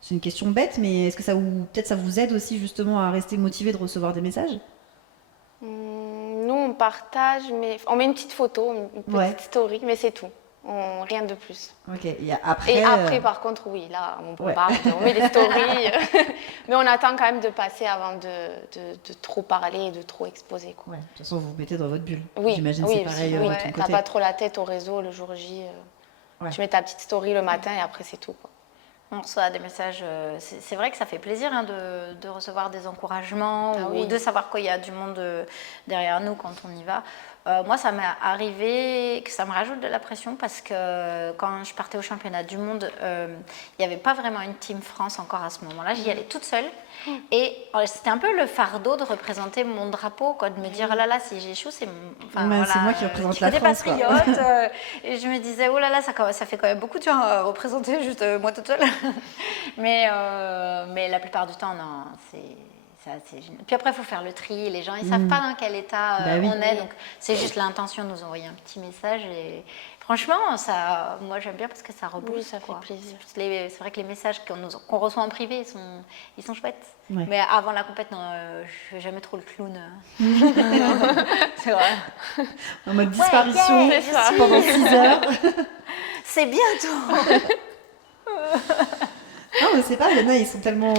C'est une question bête, mais est-ce que peut-être ça vous aide aussi justement à rester motivé de recevoir des messages? Nous, on partage, mais on met une petite photo, une petite story, mais c'est tout. Rien de plus. Ok. Et après, par contre, oui, là, on bombarde, on met des stories. Mais on attend quand même de passer avant de trop parler et de trop exposer. Quoi. Ouais, de toute façon, vous vous mettez dans votre bulle. Oui, j'imagine c'est pareil de ton côté. T'as pas trop la tête au réseau le jour J. Tu mets ta petite story le matin et après, c'est tout. Quoi. On reçoit des messages, c'est vrai que ça fait plaisir de recevoir des encouragements ou de savoir qu'il y a du monde derrière nous quand on y va. Moi, ça m'est arrivé que ça me rajoute de la pression parce que quand je partais au championnat du monde, il n'y avait pas vraiment une team France encore à ce moment-là. J'y allais toute seule et c'était un peu le fardeau de représenter mon drapeau, quoi, de me dire, oh là là, si j'échoue, c'est c'est moi qui représente la France. Des patriotes. Et je me disais, oh là là, ça fait quand même beaucoup dur à représenter juste moi toute seule. mais la plupart du temps, non, c'est génial. Puis après, il faut faire le tri. Les gens, ils ne savent pas dans quel état on est. Donc, c'est juste l'intention de nous envoyer un petit message. Et franchement, moi, j'aime bien parce que ça rebouche. Oui, ça fait plaisir. C'est vrai que les messages qu'on reçoit en privé, ils sont chouettes. Ouais. Mais avant la compète, non, je ne fais jamais trop le clown. C'est vrai. En mode disparition pendant 6 heures. C'est bientôt. Non, mais c'est pas, il y en a, ils sont tellement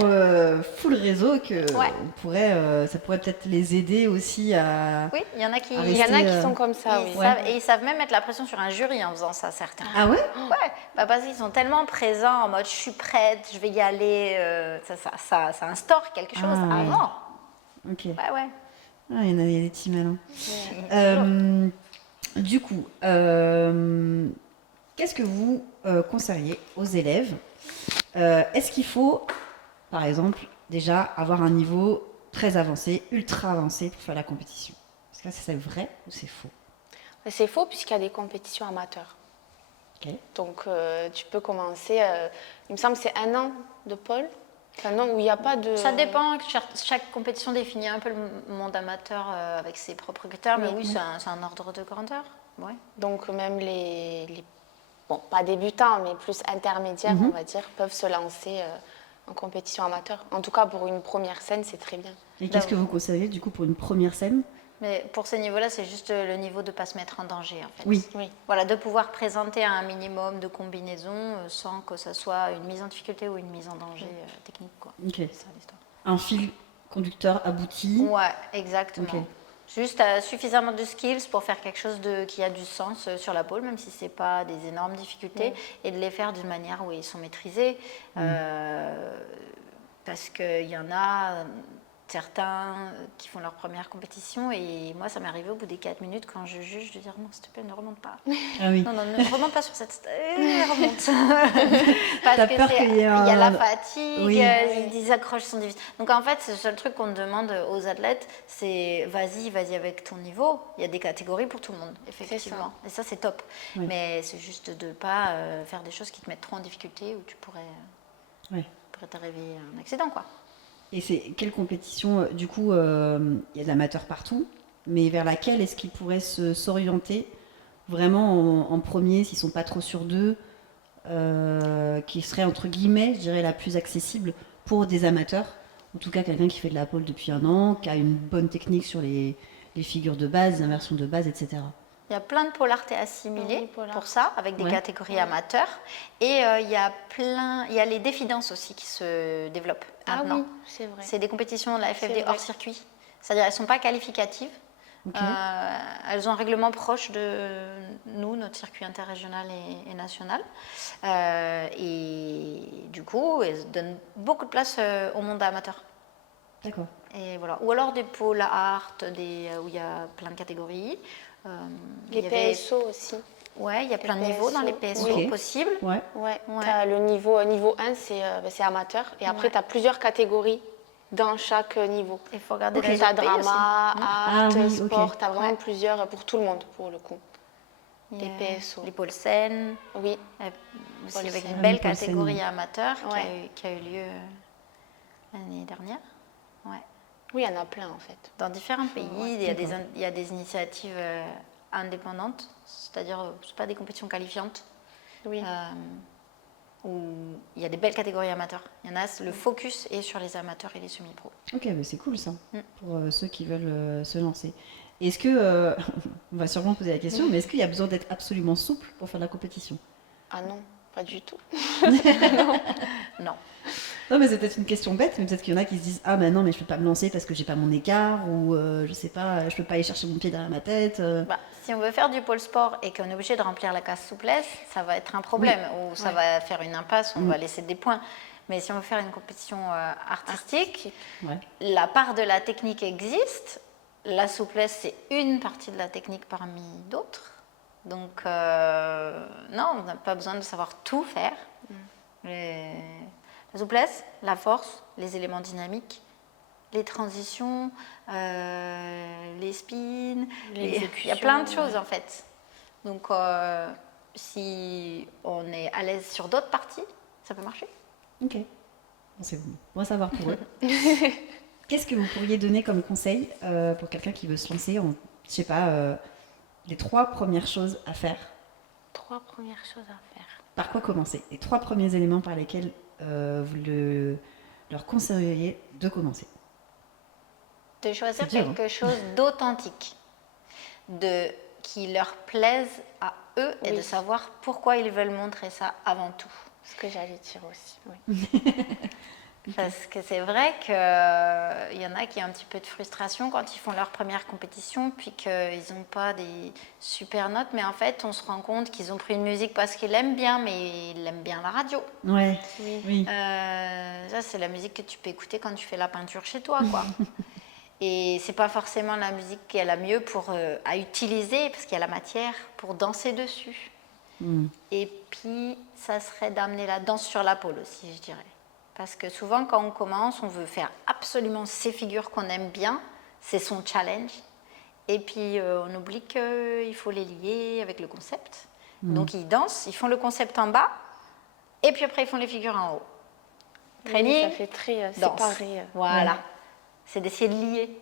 full réseau que ça pourrait peut-être les aider aussi à. Oui, il y en a qui sont comme ça, et ils savent même mettre la pression sur un jury en faisant ça, certains. Ah ouais? Ouais, parce qu'ils sont tellement présents en mode je suis prête, je vais y aller, ça instaure quelque chose avant. Ok. Ouais. Ah, il y en a des petits malins. Du coup, qu'est-ce que vous conseilleriez aux élèves? Est-ce qu'il faut, par exemple, déjà avoir un niveau très avancé, ultra avancé pour faire la compétition? Est-ce que c'est vrai ou c'est faux? C'est faux puisqu'il y a des compétitions amateurs. Okay. Donc tu peux commencer, il me semble que c'est 1 an de pole. Enfin, non, où il n'y a pas de... Ça dépend, chaque compétition définit un peu le monde amateur avec ses propres critères, mais oui, c'est un ordre de grandeur. Ouais. Donc même les pas débutants, mais plus intermédiaires, on va dire, peuvent se lancer en compétition amateur. En tout cas, pour une première scène, c'est très bien. Et qu'est-ce que vous conseillez, du coup, pour une première scène? Mais pour ces niveaux-là, c'est juste le niveau de ne pas se mettre en danger, en fait. Oui. Voilà, de pouvoir présenter un minimum de combinaisons sans que ça soit une mise en difficulté ou une mise en danger technique, quoi. Ok. C'est ça l'histoire. Un fil conducteur abouti. Ouais, exactement. Okay. Juste suffisamment de skills pour faire quelque chose qui a du sens sur la pole, même si ce n'est pas des énormes difficultés, et de les faire d'une manière où ils sont maîtrisés. Parce qu'il y en a certains qui font leur première compétition, et moi, ça m'est arrivé au bout des 4 minutes, quand je juge, de dire non, s'il te plaît, ne remonte pas. Ah oui. Non, ne remonte pas sur cette... remonte. Parce qu'il y a la fatigue, les accroches sont difficiles. Donc en fait, c'est le seul truc qu'on demande aux athlètes, c'est vas-y avec ton niveau. Il y a des catégories pour tout le monde, effectivement. Et ça, c'est top. Oui. Mais c'est juste de ne pas faire des choses qui te mettent trop en difficulté, où tu pourrais t'arriver à un accident, quoi. Et c'est quelle compétition, du coup, il y a de l'amateur partout, mais vers laquelle est-ce qu'ils pourraient s'orienter vraiment en premier, s'ils ne sont pas trop sûrs d'eux, qui serait, entre guillemets, je dirais, la plus accessible pour des amateurs? En tout cas, quelqu'un qui fait de la pole depuis 1 an, qui a une bonne technique sur les figures de base, les inversions de base, etc. Il y a plein de polartés assimilées pour ça, avec des catégories amateurs. Et il y a les défis danse aussi qui se développent maintenant. Ah oui, c'est vrai. C'est des compétitions de la FFD hors circuit. C'est-à-dire qu'elles ne sont pas qualificatives. Ok. Elles ont un règlement proche de nous, notre circuit interrégional et national. Et du coup, elles donnent beaucoup de place au monde amateur. D'accord. Et voilà. Ou alors des pôles art, où il y a plein de catégories. Les PSO aussi. Ouais, il y a plein de niveaux dans les PSO Ok. possibles. Ouais. Ouais, Ouais. t'as le niveau 1, c'est amateur. Et après, Ouais. tu as plusieurs catégories dans chaque niveau. Il faut regarder Ok. les T'as autres pays aussi. drama, art, oui, ok. sport, tu as vraiment Ouais. plusieurs pour tout le monde, pour le coup. Il y a Les PSO. Les pôles scène. Oui, Aussi Pôle avec scène. une belle Pôle scène, catégorie ouais. amateur Ouais. qui a eu lieu l'année dernière. Ouais. oui, il y en a plein en fait. Dans différents pays, Ouais, d'accord. il y a des initiatives indépendantes, c'est-à-dire c'est pas des compétitions qualifiantes, Oui. où il y a des belles catégories amateurs. Il y en a, le focus est sur les amateurs et les semi-pros. Ok, bah c'est cool ça, Mm. pour ceux qui veulent se lancer. Est-ce que, on va sûrement poser la question, mais est-ce qu'il y a besoin d'être absolument souple pour faire de la compétition? Ah non, pas du tout. Non. Non, mais c'est peut-être une question bête, mais peut-être qu'il y en a qui se disent ah, mais non, mais je peux pas me lancer parce que j'ai pas mon écart, ou je sais pas, je peux pas aller chercher mon pied derrière ma tête. Bah, si on veut faire du pôle sport et qu'on est obligé de remplir la case souplesse, ça va être un problème, ou ça va faire une impasse, on va laisser des points. Mais si on veut faire une compétition artistique, Ouais. la part de la technique existe. La souplesse, c'est une partie de la technique parmi d'autres. Donc, non, on n'a pas besoin de savoir tout faire. La souplesse, la force, les éléments dynamiques, les transitions, les spins, il y a plein de choses en fait. Donc, si on est à l'aise sur d'autres parties, ça peut marcher. Ok. Bon, c'est bon à savoir pour eux. Qu'est-ce que vous pourriez donner comme conseil pour quelqu'un qui veut se lancer en, je sais pas, les 3 premières choses à faire? 3 premières choses à faire. Par quoi commencer? Les 3 premiers éléments par lesquels leur conseilleriez de commencer? De choisir C'est dur, quelque chose d'authentique, qui leur plaise à eux et Oui. de savoir pourquoi ils veulent montrer ça avant tout. Ce que j'allais dire aussi. Oui. Parce que c'est vrai qu'il y en a qui ont un petit peu de frustration quand ils font leur première compétition, puis qu'ils n'ont pas des super notes, mais en fait, on se rend compte qu'ils ont pris une musique parce qu'ils l'aiment bien, mais ils aiment bien la radio. Ouais, Oui. oui. Ça, c'est la musique que tu peux écouter quand tu fais la peinture chez toi, quoi. Et c'est pas forcément la musique qui est la mieux à utiliser, parce qu'il y a la matière pour danser dessus. Et puis, ça serait d'amener la danse sur la pôle aussi, je dirais. Parce que souvent, quand on commence, on veut faire absolument ces figures qu'on aime bien. C'est son challenge. Et puis, on oublie qu'il faut les lier avec le concept. Donc, ils dansent, ils font le concept en bas. Et puis après, ils font les figures en haut. Training, Oui, ça fait très danse. séparé. Voilà. Ouais. C'est d'essayer de lier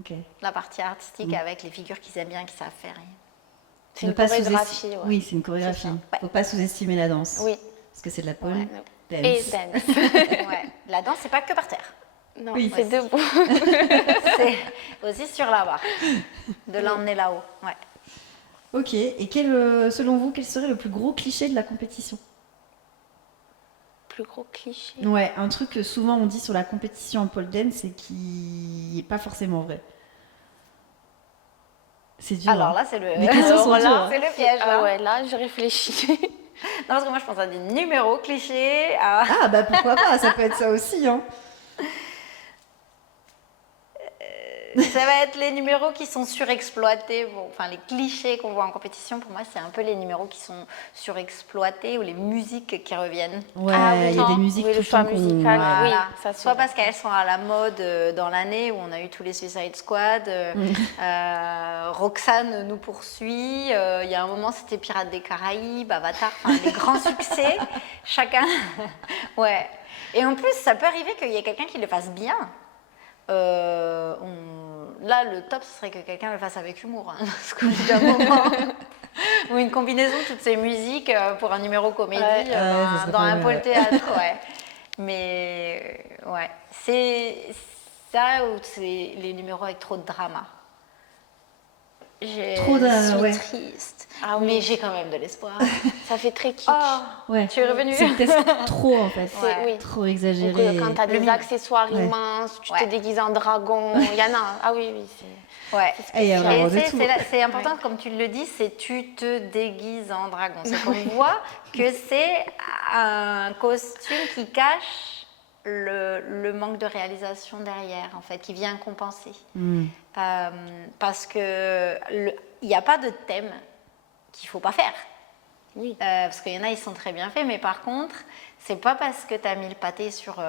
Ok. la partie artistique avec les figures qu'ils aiment bien, qu'ils savent faire. C'est Ne une pas chorégraphie. Ouais. Oui, c'est une chorégraphie. Ouais. Faut pas sous-estimer la danse. Oui. Parce que c'est de la pole. Ouais. Dance. Et dance. Ouais. La danse, c'est pas que par terre. Non, Oui. c'est debout. C'est aussi sur la barre. De l'emmener là-haut. Ouais. Ok. Et selon vous, quel serait le plus gros cliché de la compétition? Plus gros cliché. Ouais, un truc que souvent on dit sur la compétition en pole dance et qui n'est pas forcement vrai. C'est dur. Alors hein. là, c'est le, Les questions sont dures, hein. c'est le piège. Ah là. ouais, là, je réfléchis. Non, parce que moi, je pense à des numéros clichés. À... Ah bah pourquoi pas, ça peut être ça aussi. Hein. Ça va être les numéros qui sont surexploités. Bon, enfin, les clichés qu'on voit en compétition, pour moi, c'est un peu les numéros qui sont surexploités ou les musiques qui reviennent. Ouais, Ah oui, il y a des non. musiques Oui, tout le le choix temps qu'on... musical, ouais. oui. Voilà. ça, c'est Soit vrai. parce qu'elles sont à la mode dans l'année où on a eu tous les Suicide Squad. Roxane nous poursuit. Il y a un moment, c'était Pirates des Caraïbes, Avatar, enfin, les grands succès. Chacun. Ouais. Et en plus, ça peut arriver qu'il y ait quelqu'un qui le fasse bien. Là, le top, ce serait que quelqu'un le fasse avec humour. Hein, parce qu'au bout d'un moment, ou une combinaison de toutes ces musiques pour un numéro comédie ça serait dans pas un mal, pôle ouais. théâtre. Ouais. Mais ouais, c'est ça ou c'est les numéros avec trop de drama. Trop Je de- suis ouais. triste. Ah oui. Mais j'ai quand même de l'espoir. Ça fait très kitsch. Ouais. Tu es revenue. C'est peut-être trop en fait. C'est- Ouais. oui. Trop Donc, exagéré. quand tu as des mime. accessoires Ouais. immenses, tu te Ouais. déguises en dragon, il y en a. Ah oui, oui, c'est Ouais. Et il y a vraiment de tout. C'est important, comme tu le dis, c'est tu te déguises en dragon. C'est qu'on voit que c'est un costume qui cache le manque de réalisation derrière, en fait, qui vient compenser. Parce que il n'y a pas de thème qu'il faut pas faire. Oui. Parce qu'il y en a, ils sont très bien faits, mais par contre, c'est pas parce que tu as mis le pâté sur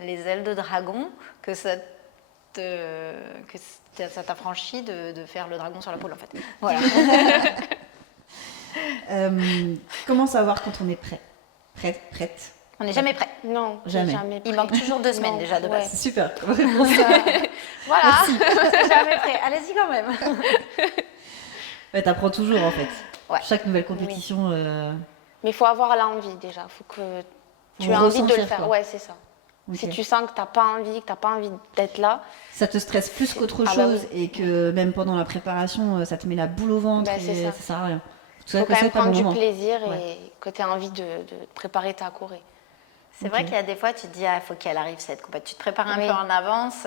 les ailes de dragon que ça t'affranchit de faire le dragon sur la poule, en fait. Voilà. Comment savoir quand on est prêt? Prête? On n'est jamais prêt. Non, Jamais. jamais Il prêt. manque toujours 2 semaines Non, déjà de ouais. base. C'est super. Voilà. Jamais prêt. Allez-y quand même. Ouais, t'apprends toujours en fait. Ouais. Chaque nouvelle compétition. Mais il faut avoir l'envie déjà. Il faut que tu Faut aies envie de le ressentir, faire. quoi. Ouais, c'est ça. Ok. Si tu sens que tu n'as pas envie d'être là, Ça te stresse plus qu'autre Ah bah chose et que même pendant la préparation, ça te met la boule au ventre Bah, et c'est ça. ça sert à rien. il faut quand même prendre du plaisir Ouais. et que tu aies envie de préparer ta Corée. C'est vrai qu'il y a des fois, tu te dis, il faut qu'elle arrive cette compète. Tu te prépares un Oui. peu en avance.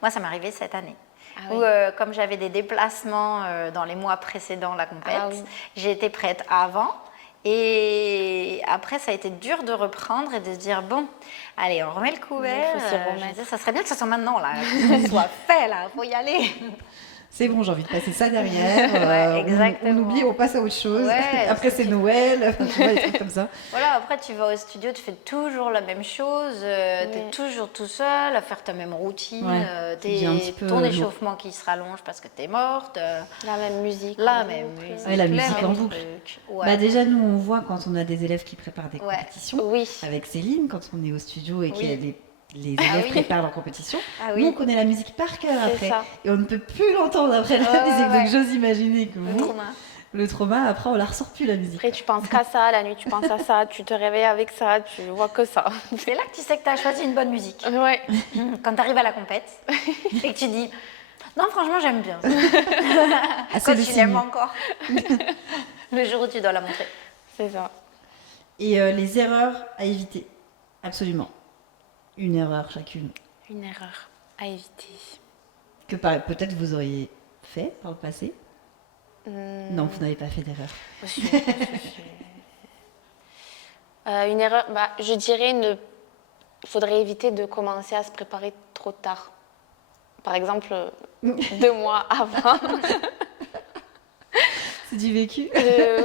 Moi, ça m'est arrivé cette année. Ah Où, oui. comme j'avais des déplacements dans les mois précédents la compète, Ah oui. j'ai été prête avant. Et après, ça a été dur de reprendre et de se dire, bon, allez, on remet le couvert. Il faut s'y Je me remettre. disais, ça serait bien que ce soit maintenant, là, que ce soit fait, là, il faut y aller. C'est bon, j'ai envie de passer ça derrière. Ouais, on exactement. oublie, on passe à autre chose. Ouais, Après, c'est Noël, enfin, tu vois, des trucs comme ça. Voilà, après tu vas au studio, tu fais toujours la même chose, tu es Oui. toujours tout seul à faire ta même routine, Ouais, ça devient un petit peu ton lourd. échauffement qui se rallonge parce que tu es morte, La même musique. la en même boucle. musique, Ouais, la les musique mêmes en boucle. trucs. Ouais. Bah, déjà, nous, on voit quand on a des élèves qui préparent des Ouais. compétitions. Oui. Avec Céline, quand on est au studio et que Oui. les Ah élèves oui. préparent leur compétition. Ah Nous, oui. on connaît la musique par cœur C'est après. ça. Et on ne peut plus l'entendre après la Ouais, musique. ouais. Donc, j'ose imaginer que Le vous, trauma. le trauma, après, on la ressort plus, la musique. Après, tu penses qu'à ça, la nuit, tu penses à ça, tu te réveilles avec ça, tu vois que ça. C'est là que tu sais que tu as choisi une bonne musique. Ouais. Quand tu arrives à la compète et que tu dis, non franchement j'aime bien. Ah, c'est Quand le tu l'aimes signe. encore. Le jour où tu dois la montrer. C'est ça. Et les erreurs à éviter. Absolument. Une erreur chacune. Une erreur à éviter. Que peut-être vous auriez fait par le passé. Non, vous n'avez pas fait d'erreur. Une erreur, bah, je dirais, il faudrait éviter de commencer à se préparer trop tard. Par exemple, 2 mois avant. C'est du vécu.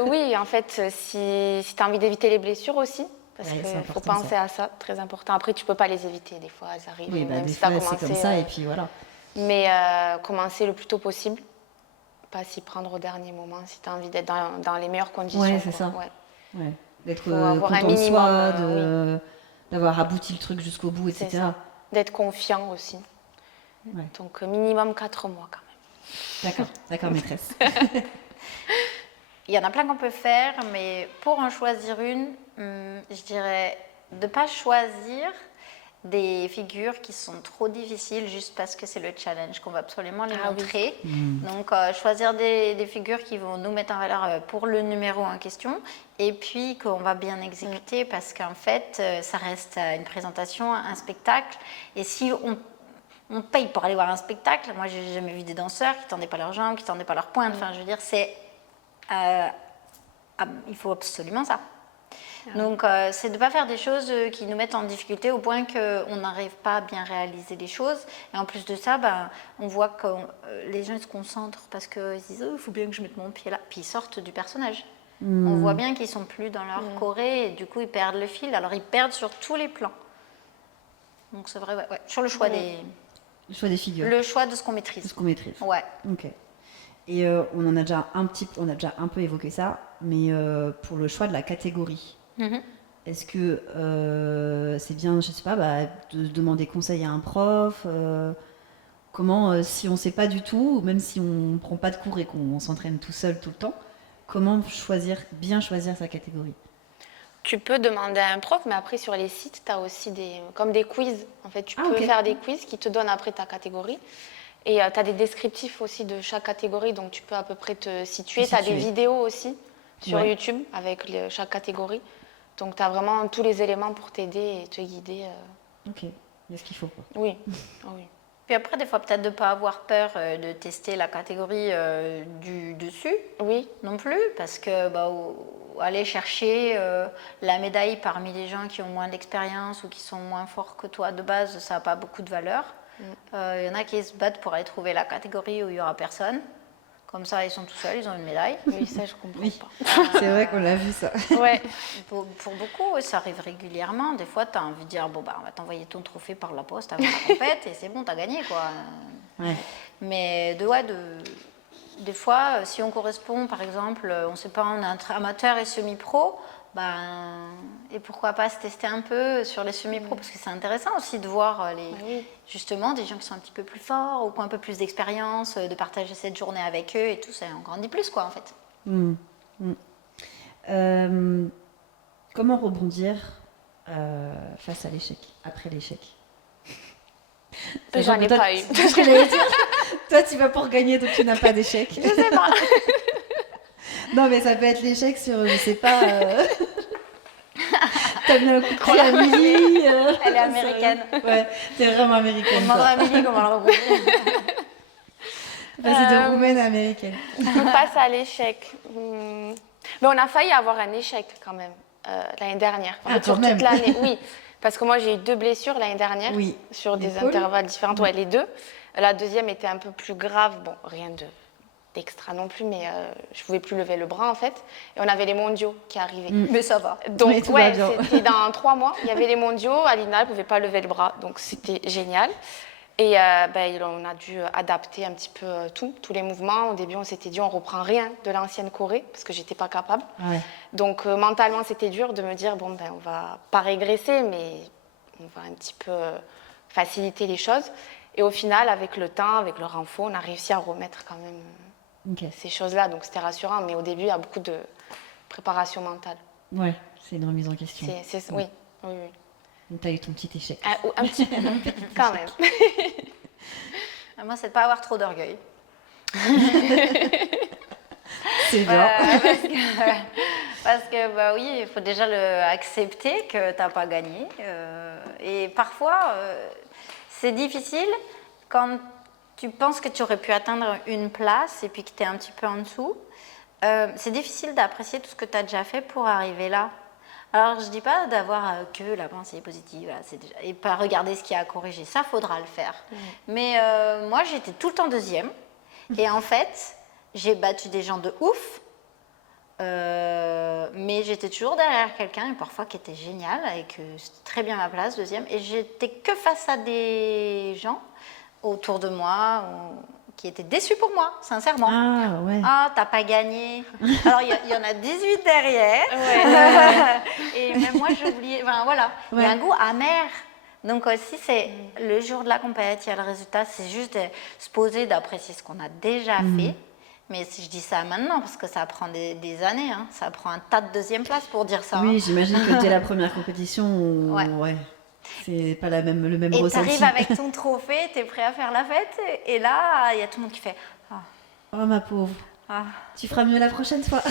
Oui, en fait, si tu as envie d'éviter les blessures aussi, parce Ouais, c'est qu'il faut important, penser à ça, très important. Après, tu peux pas les éviter, des fois, elles arrivent, Oui, bah, même des si tu as fois, commencé. c'est comme ça, et puis voilà. Mais commencer le plus tôt possible, pas s'y prendre au dernier moment, si tu as envie d'être dans les meilleures conditions. Ouais, c'est quoi. ça. Ouais. Ouais. D'être Faut avoir un content de minimum, soi, d'avoir abouti le truc jusqu'au bout, C'est etc. ça. D'être confiant aussi. Ouais. Donc, minimum 4 mois quand même. D'accord, maîtresse. Il y en a plein qu'on peut faire, mais pour en choisir une, je dirais de ne pas choisir des figures qui sont trop difficiles juste parce que c'est le challenge, qu'on va absolument les Ah oui. montrer. Donc, choisir des figures qui vont nous mettre en valeur pour le numéro en question et puis qu'on va bien exécuter parce qu'en fait, ça reste une présentation, un spectacle. Et si on paye pour aller voir un spectacle, moi, j'ai jamais vu des danseurs qui tendaient pas leurs jambes, qui tendaient pas leurs pointes. Enfin, je veux dire, il faut absolument ça. Donc, c'est de ne pas faire des choses qui nous mettent en difficulté au point qu'on n'arrive pas à bien réaliser les choses. Et en plus de ça, on voit que les gens se concentrent parce qu'ils se disent « il faut bien que je mette mon pied là ». Puis ils sortent du personnage. On voit bien qu'ils ne sont plus dans leur choré et du coup, ils perdent le fil. Alors, ils perdent sur tous les plans. Donc, c'est vrai, ouais. Sur le choix Le choix des figures. le choix de ce qu'on C'est maîtrise. ce qu'on maîtrise. Ouais. Ok. Et on a déjà un peu évoqué ça, mais pour le choix de la catégorie, est-ce que c'est bien, je sais pas, de demander conseil à un prof comment, si on ne sait pas du tout, ou même si on ne prend pas de cours et qu'on s'entraîne tout seul tout le temps, comment bien choisir sa catégorie? Tu peux demander à un prof, mais après sur les sites, tu as aussi comme des quiz. En fait, tu peux ok. faire des quiz qui te donnent après ta catégorie. Et tu as des descriptifs aussi de chaque catégorie, donc tu peux à peu près te situer. Tu as des vidéos aussi sur YouTube avec chaque catégorie. Donc tu as vraiment tous les éléments pour t'aider et te guider. Ok, il y a ce qu'il faut. Quoi. Oui. Oh, oui. Puis après, des fois, peut-être de ne pas avoir peur de tester la catégorie du dessus. Oui. Non plus, parce que aller chercher la médaille parmi les gens qui ont moins d'expérience ou qui sont moins forts que toi de base, ça n'a pas beaucoup de valeur. Il y en a qui se battent pour aller trouver la catégorie où il n'y aura personne. Comme ça, ils sont tout seuls, ils ont une médaille. Oui, ça, je comprends pas. C'est vrai qu'on l'a vu, ça. Ouais. Pour beaucoup, ça arrive régulièrement. Des fois, tu as envie de dire, on va t'envoyer ton trophée par la poste avant la compète et c'est bon, tu as gagné, quoi. Ouais. Mais des fois, si on correspond, par exemple, on ne sait pas, on est entre amateur et semi-pro, et pourquoi pas se tester un peu sur les semi-pros, parce que c'est intéressant aussi de voir justement des gens qui sont un petit peu plus forts ou qui ont un peu plus d'expérience, de partager cette journée avec eux et tout, ça en grandit plus, quoi, en fait. Comment rebondir face à l'échec, après l'échec? J'en ai pas eu. C'est ce que j'allais dire. Toi, tu vas pour gagner, donc tu n'as pas d'échec. Je sais pas. Non, mais ça peut être l'échec sur, je sais pas... T'as mis un coup de pied à Amélie. Elle est américaine. Ouais, t'es vraiment américaine. On demandera à Amélie comment le rebondir. Passer de roumaine à américaine. Face à l'échec. Mais on a failli avoir un échec quand même l'année dernière. En fait, sur toute l'année, oui. Parce que moi, j'ai eu 2 blessures l'année dernière sur des intervalles différents. Ouais, les 2. La deuxième était un peu plus grave. Bon, rien d'extra non plus, mais je ne pouvais plus lever le bras en fait. Et on avait les mondiaux qui arrivaient. Mais ça va. Donc, c'était dans 3 mois. Il y avait les mondiaux. Alina ne pouvait pas lever le bras. Donc, c'était génial. Et on a dû adapter un petit peu tous les mouvements. Au début, on s'était dit, on ne reprend rien de l'ancienne Corée, parce que je n'étais pas capable. Ouais. Donc, mentalement, c'était dur de me dire, on ne va pas régresser, mais on va un petit peu faciliter les choses. Et au final, avec le temps, avec le renfort, on a réussi à remettre quand même ces choses-là. Donc, c'était rassurant. Mais au début, il y a beaucoup de préparation mentale. Ouais, c'est une remise en question. Oui. Donc, tu as eu ton petit échec. Un petit peu, quand même. Moi, c'est de ne pas avoir trop d'orgueil. C'est bien. Parce que, oui, il faut déjà accepter que tu n'as pas gagné. Et parfois, c'est difficile quand tu penses que tu aurais pu atteindre une place et puis que tu es un petit peu en dessous. C'est difficile d'apprécier tout ce que tu as déjà fait pour arriver là. Alors, je ne dis pas d'avoir que la pensée positive et pas regarder ce qu'il y a à corriger. Ça, faudra le faire. Mais moi, j'étais tout le temps deuxième. Et en fait, j'ai battu des gens de ouf. Mais j'étais toujours derrière quelqu'un, et parfois qui était génial, et que c'était très bien ma place, deuxième. Et j'étais que face à des gens autour de moi qui étaient déçus pour moi, sincèrement. Ah, ouais. Ah, t'as pas gagné. Alors, il y en a 18 derrière. Et même moi, j'oubliais. Enfin, voilà. Il y a un goût amer. Donc, aussi, c'est le jour de la compète, il y a le résultat. C'est juste de se poser, d'apprécier ce qu'on a déjà fait. Mais si je dis ça maintenant, parce que ça prend des années, hein, ça prend un tas de deuxième place pour dire ça. Oui, j'imagine que dès la première compétition, c'est pas le même et ressenti. Et t'arrives avec ton trophée, t'es prêt à faire la fête, et là, il y a tout le monde qui fait Oh ma pauvre, tu feras mieux la prochaine fois.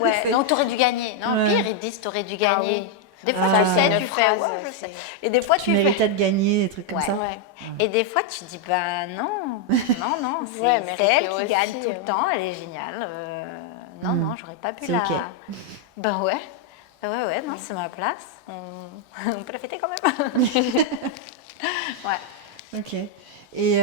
Ouais, non, t'aurais dû gagner. Non, pire, ils te disent t'aurais dû gagner. Des fois, tu sais, tu fais, je sais. Et des fois, tu méritais de gagner, des trucs comme ça. Ouais. Et des fois, tu dis, non, c'est elle qui gagne tout le temps, elle est géniale. Non, j'aurais pas pu la... Okay. Ouais, non, c'est ma place. On peut la fêter quand même. Ok. Et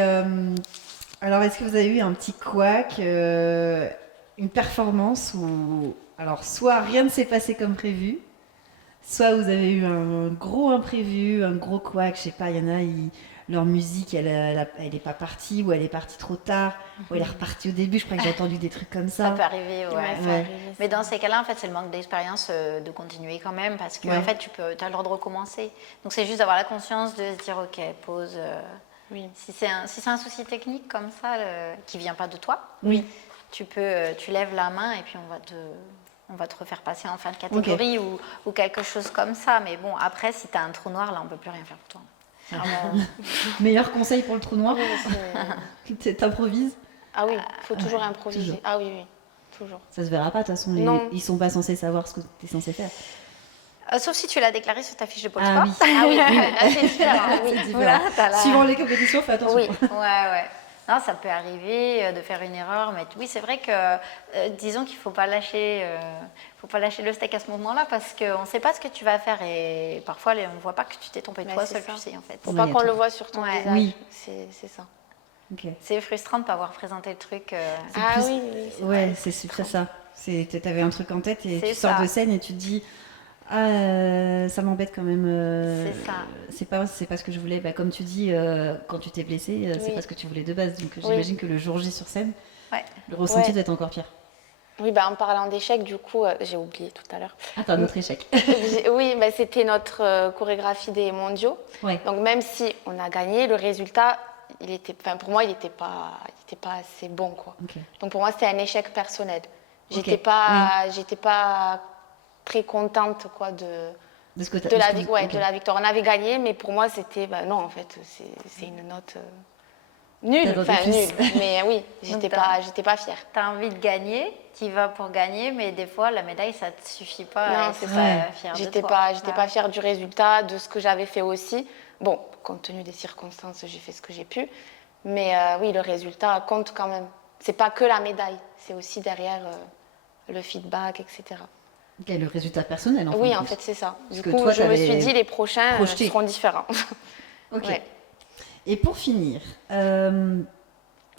alors, est-ce que vous avez eu un petit couac, une performance où, alors, soit rien ne s'est passé comme prévu, soit vous avez eu un gros imprévu, un gros couac, je sais pas, il y en a, leur musique, elle est pas partie, ou elle est partie trop tard, ou elle est repartie au début, je crois que j'ai entendu des trucs comme ça. Ça peut arriver, Mais dans ces cas-là, en fait, c'est le manque d'expérience de continuer quand même, parce que en fait, tu as le droit de recommencer. Donc, c'est juste d'avoir la conscience de se dire, ok, pause. Si c'est un souci technique comme ça, qui vient pas de toi, tu lèves la main et puis on va te refaire passer en fin de catégorie ou quelque chose comme ça. Mais bon, après, si tu as un trou noir, là, on ne peut plus rien faire pour toi. Ah bah, Meilleur conseil pour le trou noir, oui, t'improvises. ah oui, il faut toujours improviser. Toujours. Ah oui, oui, toujours. Ça se verra pas, de toute façon, Non. ils sont pas censés savoir ce que tu es censé faire. Sauf si tu l'as déclaré sur ta fiche de pôle Ah sport. oui, Ah oui, là c'est différent. c'est Oui. différent. Voilà, t'as la- Suivant les compétitions, fais attention. Oui. Ouais. Non, ça peut arriver de faire une erreur, mais oui, c'est vrai que disons qu'il faut pas lâcher le steak à ce moment-là parce qu'on ne sait pas ce que tu vas faire et parfois on ne voit pas que tu t'es trompé Mais toi c'est seul, ça. tu sais en fait. Faut Ouais, pas y a qu'on tout. le voit sur ton Ouais. visage. Oui. C'est ça. Ok. C'est frustrant de ne pas avoir présenté le truc. Ah plus- oui, oui. Ouais, c'est ça. T'avais un truc en tête et C'est tu sors ça. de scène et tu te dis ça m'embête quand même. C'est ça. C'est pas ce que je voulais. Bah, comme tu dis, quand tu t'es blessé, c'est Oui. pas ce que tu voulais de base. Donc j'imagine que le jour J sur scène, Ouais. le ressenti Ouais. doit être encore pire. Oui, bah, en parlant d'échecs, du coup, j'ai oublié tout à l'heure. Ah, t'as un autre échec. Oui, bah, c'était notre chorégraphie des mondiaux. Ouais. Donc même si on a gagné, le résultat, pour moi, il n'était pas assez bon, quoi. Ok. Donc pour moi, c'était un échec personnel. J'étais Ok. pas très contente, quoi, de De ce que la ok. de la victoire. On avait gagné, mais pour moi, c'était non, en fait, c'est une note nulle, T'attendais plus. nulle. Mais oui, j'étais Donc, pas fière. Tu as envie de gagner, tu y vas pour gagner, mais des fois, la médaille, ça ne te suffit pas Non, à être c'est ça. fière de J'étais toi. pas fière du résultat, de ce que j'avais fait aussi. Bon, compte tenu des circonstances, j'ai fait ce que j'ai pu. Mais oui, le résultat compte quand même. C'est pas que la médaille, c'est aussi derrière le feedback, etc. Ok, le résultat personnel, en Oui, fin en de fait, compte. c'est ça. Parce Du que coup, toi, je me t'avais suis dit, les prochains projeté. seront différents. Ok. Ouais. Et pour finir,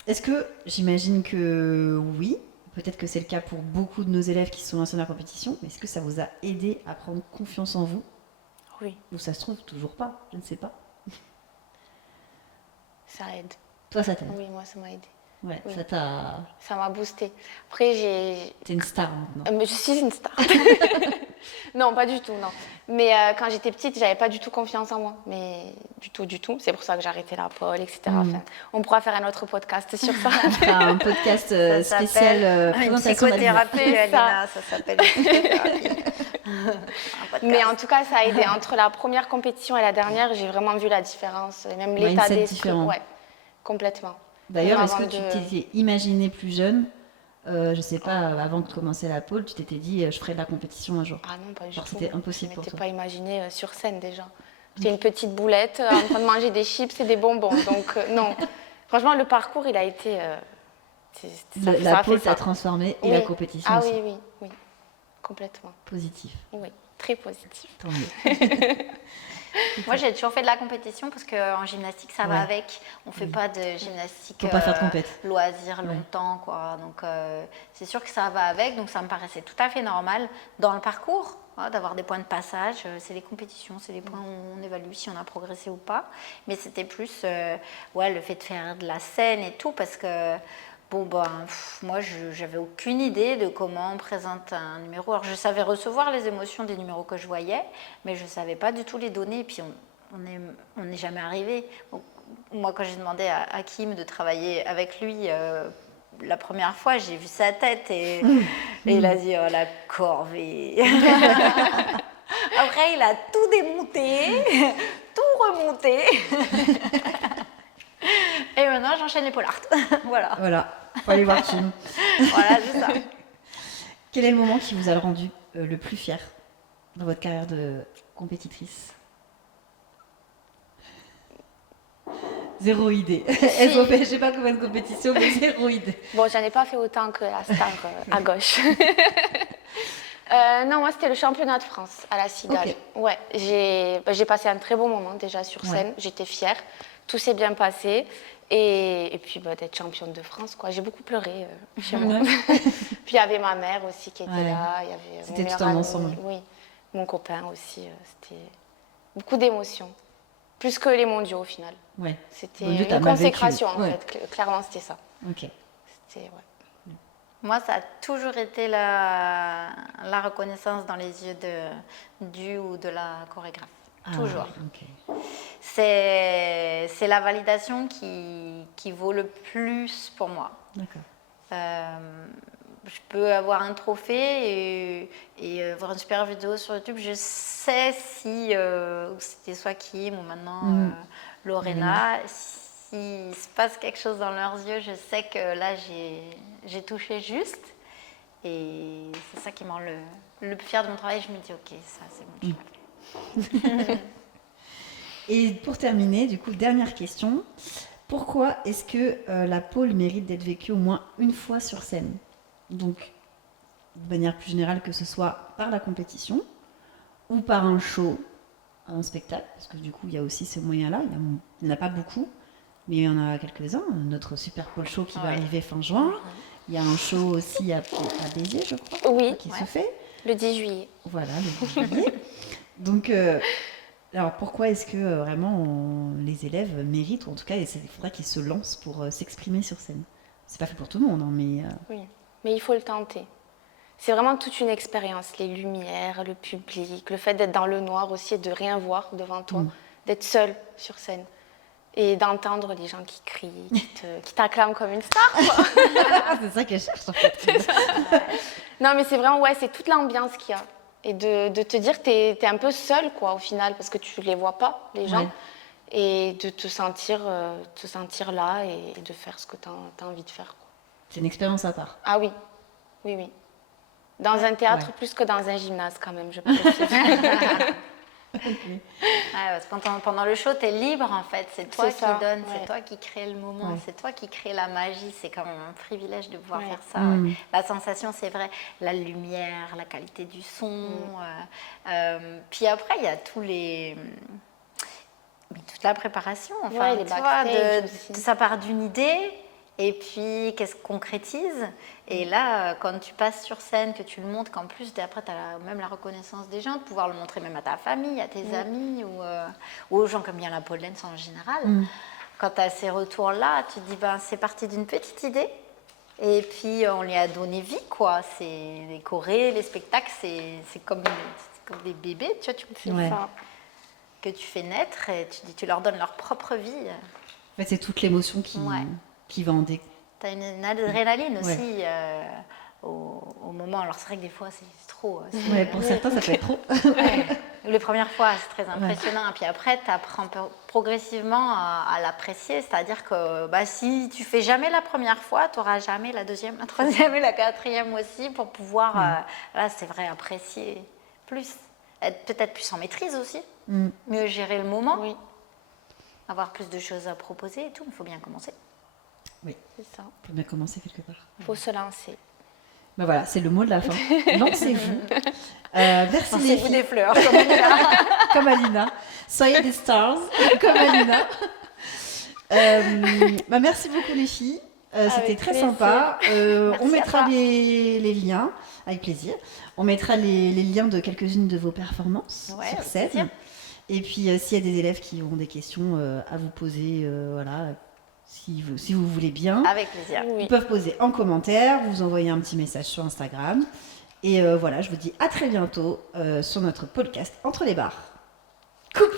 est-ce que, j'imagine que oui, peut-être que c'est le cas pour beaucoup de nos élèves qui se sont lancés dans la compétition, mais est-ce que ça vous a aidé à prendre confiance en vous? Oui, Ou ça se trouve toujours pas, je ne sais pas. ça aide. Toi, ça t'aide. Oui, moi, ça m'a aidé. Ouais, Oui. ça Ça m'a boosté. Après, T'es une star maintenant. mais je suis une star. Non, pas du tout, non. Mais quand j'étais petite, j'avais pas du tout confiance en moi. Mais du tout. C'est pour ça que j'ai arrêté la pole, etc. Enfin, on pourra faire un podcast sur ça. On fera un podcast Ça spécial s'appelle une présentation d'avenir. psychothérapie, C'est ça. Alina, ça s'appelle une psychothérapie. Un podcast. Mais en tout cas, ça a aidé. Entre la première compétition et la dernière, j'ai vraiment vu la différence. Et même l'état Mindset d'esprit. différent. Ouais, complètement. D'ailleurs, Même est-ce que avant tu de- t'étais imaginé plus jeune, je sais pas, avant de commencer la pole, tu t'étais dit je ferai de la compétition un jour? Ah non, pas du Genre, tout. c'était impossible Je pour m'étais toi. pas imaginée sur scène déjà. J'étais une petite boulette en train de manger des chips et des bonbons. Donc non. Franchement, le parcours, il a été... ça La a fait pole t'a ça. transformé et Oui. la compétition Ah aussi. oui. Complètement. Positif, Oui, très positif. tant mieux. Moi, j'ai toujours fait de la compétition parce qu'en gymnastique, ça va Ouais. avec. On ne fait pas de gymnastique Faut pas faire de compète. loisir Ouais. longtemps, quoi. Donc, c'est sûr que ça va avec. Donc, ça me paraissait tout à fait normal dans le parcours d'avoir des points de passage. C'est les compétitions, c'est les points où on évalue si on a progressé ou pas. Mais c'était plus le fait de faire de la scène et tout parce que moi, j'avais aucune idée de comment on présente un numéro. Alors, je savais recevoir les émotions des numéros que je voyais, mais je ne savais pas du tout les donner. Et puis, on n'est jamais arrivé. Donc, moi, quand j'ai demandé à Hakim de travailler avec lui la première fois, j'ai vu sa tête et il a dit « Oh, la corvée !» Après, il a tout démonté, tout remonté. Et maintenant, j'enchaîne les pole art. Voilà. Voilà, faut aller voir Kim. Voilà, c'est ça. Quel est le moment qui vous a rendu le plus fier dans votre carrière de compétitrice? Zéro idée. Elles ont fait, je sais pas combien de compétitions, mais zéro idée. Bon, j'en ai pas fait autant que la star à gauche. Non, moi, c'était le championnat de France à la Cigale. Ok. Ouais, j'ai passé un très bon moment déjà sur scène. Ouais. J'étais fière. Tout s'est bien passé. Et puis, d'être championne de France, quoi. J'ai beaucoup pleuré chez moi. Puis, il y avait ma mère aussi qui était Ouais. là. Il y avait mon C'était meilleur tout un ami, ensemble. oui, mon copain aussi. C'était beaucoup d'émotions. Plus que les mondiaux, au final. Ouais. C'était Mondiaux, t'as une mal vécu. consécration, en Ouais. fait. Clairement, c'était ça. Ok. C'était, ouais. Moi, ça a toujours été la reconnaissance dans les yeux du ou de la chorégraphe. Toujours. Ok. C'est la validation qui vaut le plus pour moi. D'accord. je peux avoir un trophée et voir une super vidéo sur YouTube. Je sais si c'était soit Kim ou maintenant Lorena, s'il se passe quelque chose dans leurs yeux, je sais que là, j'ai touché juste. Et c'est ça qui me rend le plus fière de mon travail. Je me dis, ok, ça, c'est mon choix. Et pour terminer, du coup, dernière question. Pourquoi est-ce que la pole mérite d'être vécue au moins une fois sur scène? Donc, de manière plus générale, que ce soit par la compétition ou par un show, un spectacle, parce que du coup, il y a aussi ce moyen-là. Il n'y en a pas beaucoup, mais il y en a quelques-uns. Notre Super Pole Show qui va arriver fin juin. Il y a un show aussi à Béziers, je crois, qui se fait. Le 10 juillet. Voilà, le 10 juillet. Donc, alors pourquoi est-ce que vraiment les élèves méritent, ou en tout cas, il faudrait qu'ils se lancent pour s'exprimer sur scène? C'est pas fait pour tout le monde, hein, mais... Oui, mais il faut le tenter. C'est vraiment toute une expérience, les lumières, le public, le fait d'être dans le noir aussi et de rien voir devant toi, d'être seul sur scène et d'entendre les gens qui crient, qui t'acclament comme une star, quoi. C'est ça que je cherche en fait. Non, mais c'est vraiment, c'est toute l'ambiance qu'il y a. Et de te dire que t'es un peu seul, quoi, au final, parce que tu les vois pas, les gens. Et de te sentir là et de faire ce que t'as envie de faire, quoi. C'est une expérience à part. Ah oui, oui, oui. Dans un théâtre plus que dans un gymnase, quand même, je précise. Parce que pendant le show, tu es libre en fait. C'est toi qui donne, c'est toi qui crée le moment, c'est toi qui crée la magie. C'est quand même un privilège de pouvoir faire ça. La sensation, c'est vrai, la lumière, la qualité du son. Puis après, il y a toute la préparation. Enfin, les tu vois, aussi. ça part d'une idée. Et puis, qu'est-ce qu'on concrétise? Et là, quand tu passes sur scène, que tu le montres, qu'en plus, après, tu as même la reconnaissance des gens, de pouvoir le montrer même à ta famille, à tes amis ou aux gens comme bien la pole dance en général. Quand tu as ces retours-là, tu te dis, c'est parti d'une petite idée. Et puis, on lui a donné vie, quoi. C'est les chorés, les spectacles, c'est comme des bébés, tu vois, ça, que tu fais naître et tu leur donnes leur propre vie. En fait, c'est toute l'émotion qui va en découle. Tu as une adrénaline aussi au moment. Alors, c'est vrai que des fois, c'est trop. Pour certains, ça peut être trop. Les premières fois, c'est très impressionnant. Et puis après, tu apprends progressivement à l'apprécier. C'est-à-dire que si tu fais jamais la première fois, tu n'auras jamais la deuxième, la troisième et la quatrième aussi pour pouvoir, là, c'est vrai, apprécier plus. Être peut-être plus en maîtrise aussi. Mieux gérer le moment. Avoir plus de choses à proposer et tout. Il faut bien commencer. Oui, c'est ça. Il faut bien commencer quelque part. Il faut se lancer. Voilà, c'est le mot de la fin. Lancez-vous. Merci les filles. Des fleurs, comme Alina. Comme Alina. Soyez des stars, comme Alina. Merci beaucoup les filles. C'était très sympa. On mettra les liens, avec plaisir. On mettra les liens de quelques-unes de vos performances sur scène. Plaisir. Et puis, s'il y a des élèves qui ont des questions à vous poser, si vous voulez bien. Avec plaisir. Ils peuvent poser en commentaire, vous envoyer un petit message sur Instagram. Et voilà, je vous dis à très bientôt sur notre podcast Entre les barres. Coupe.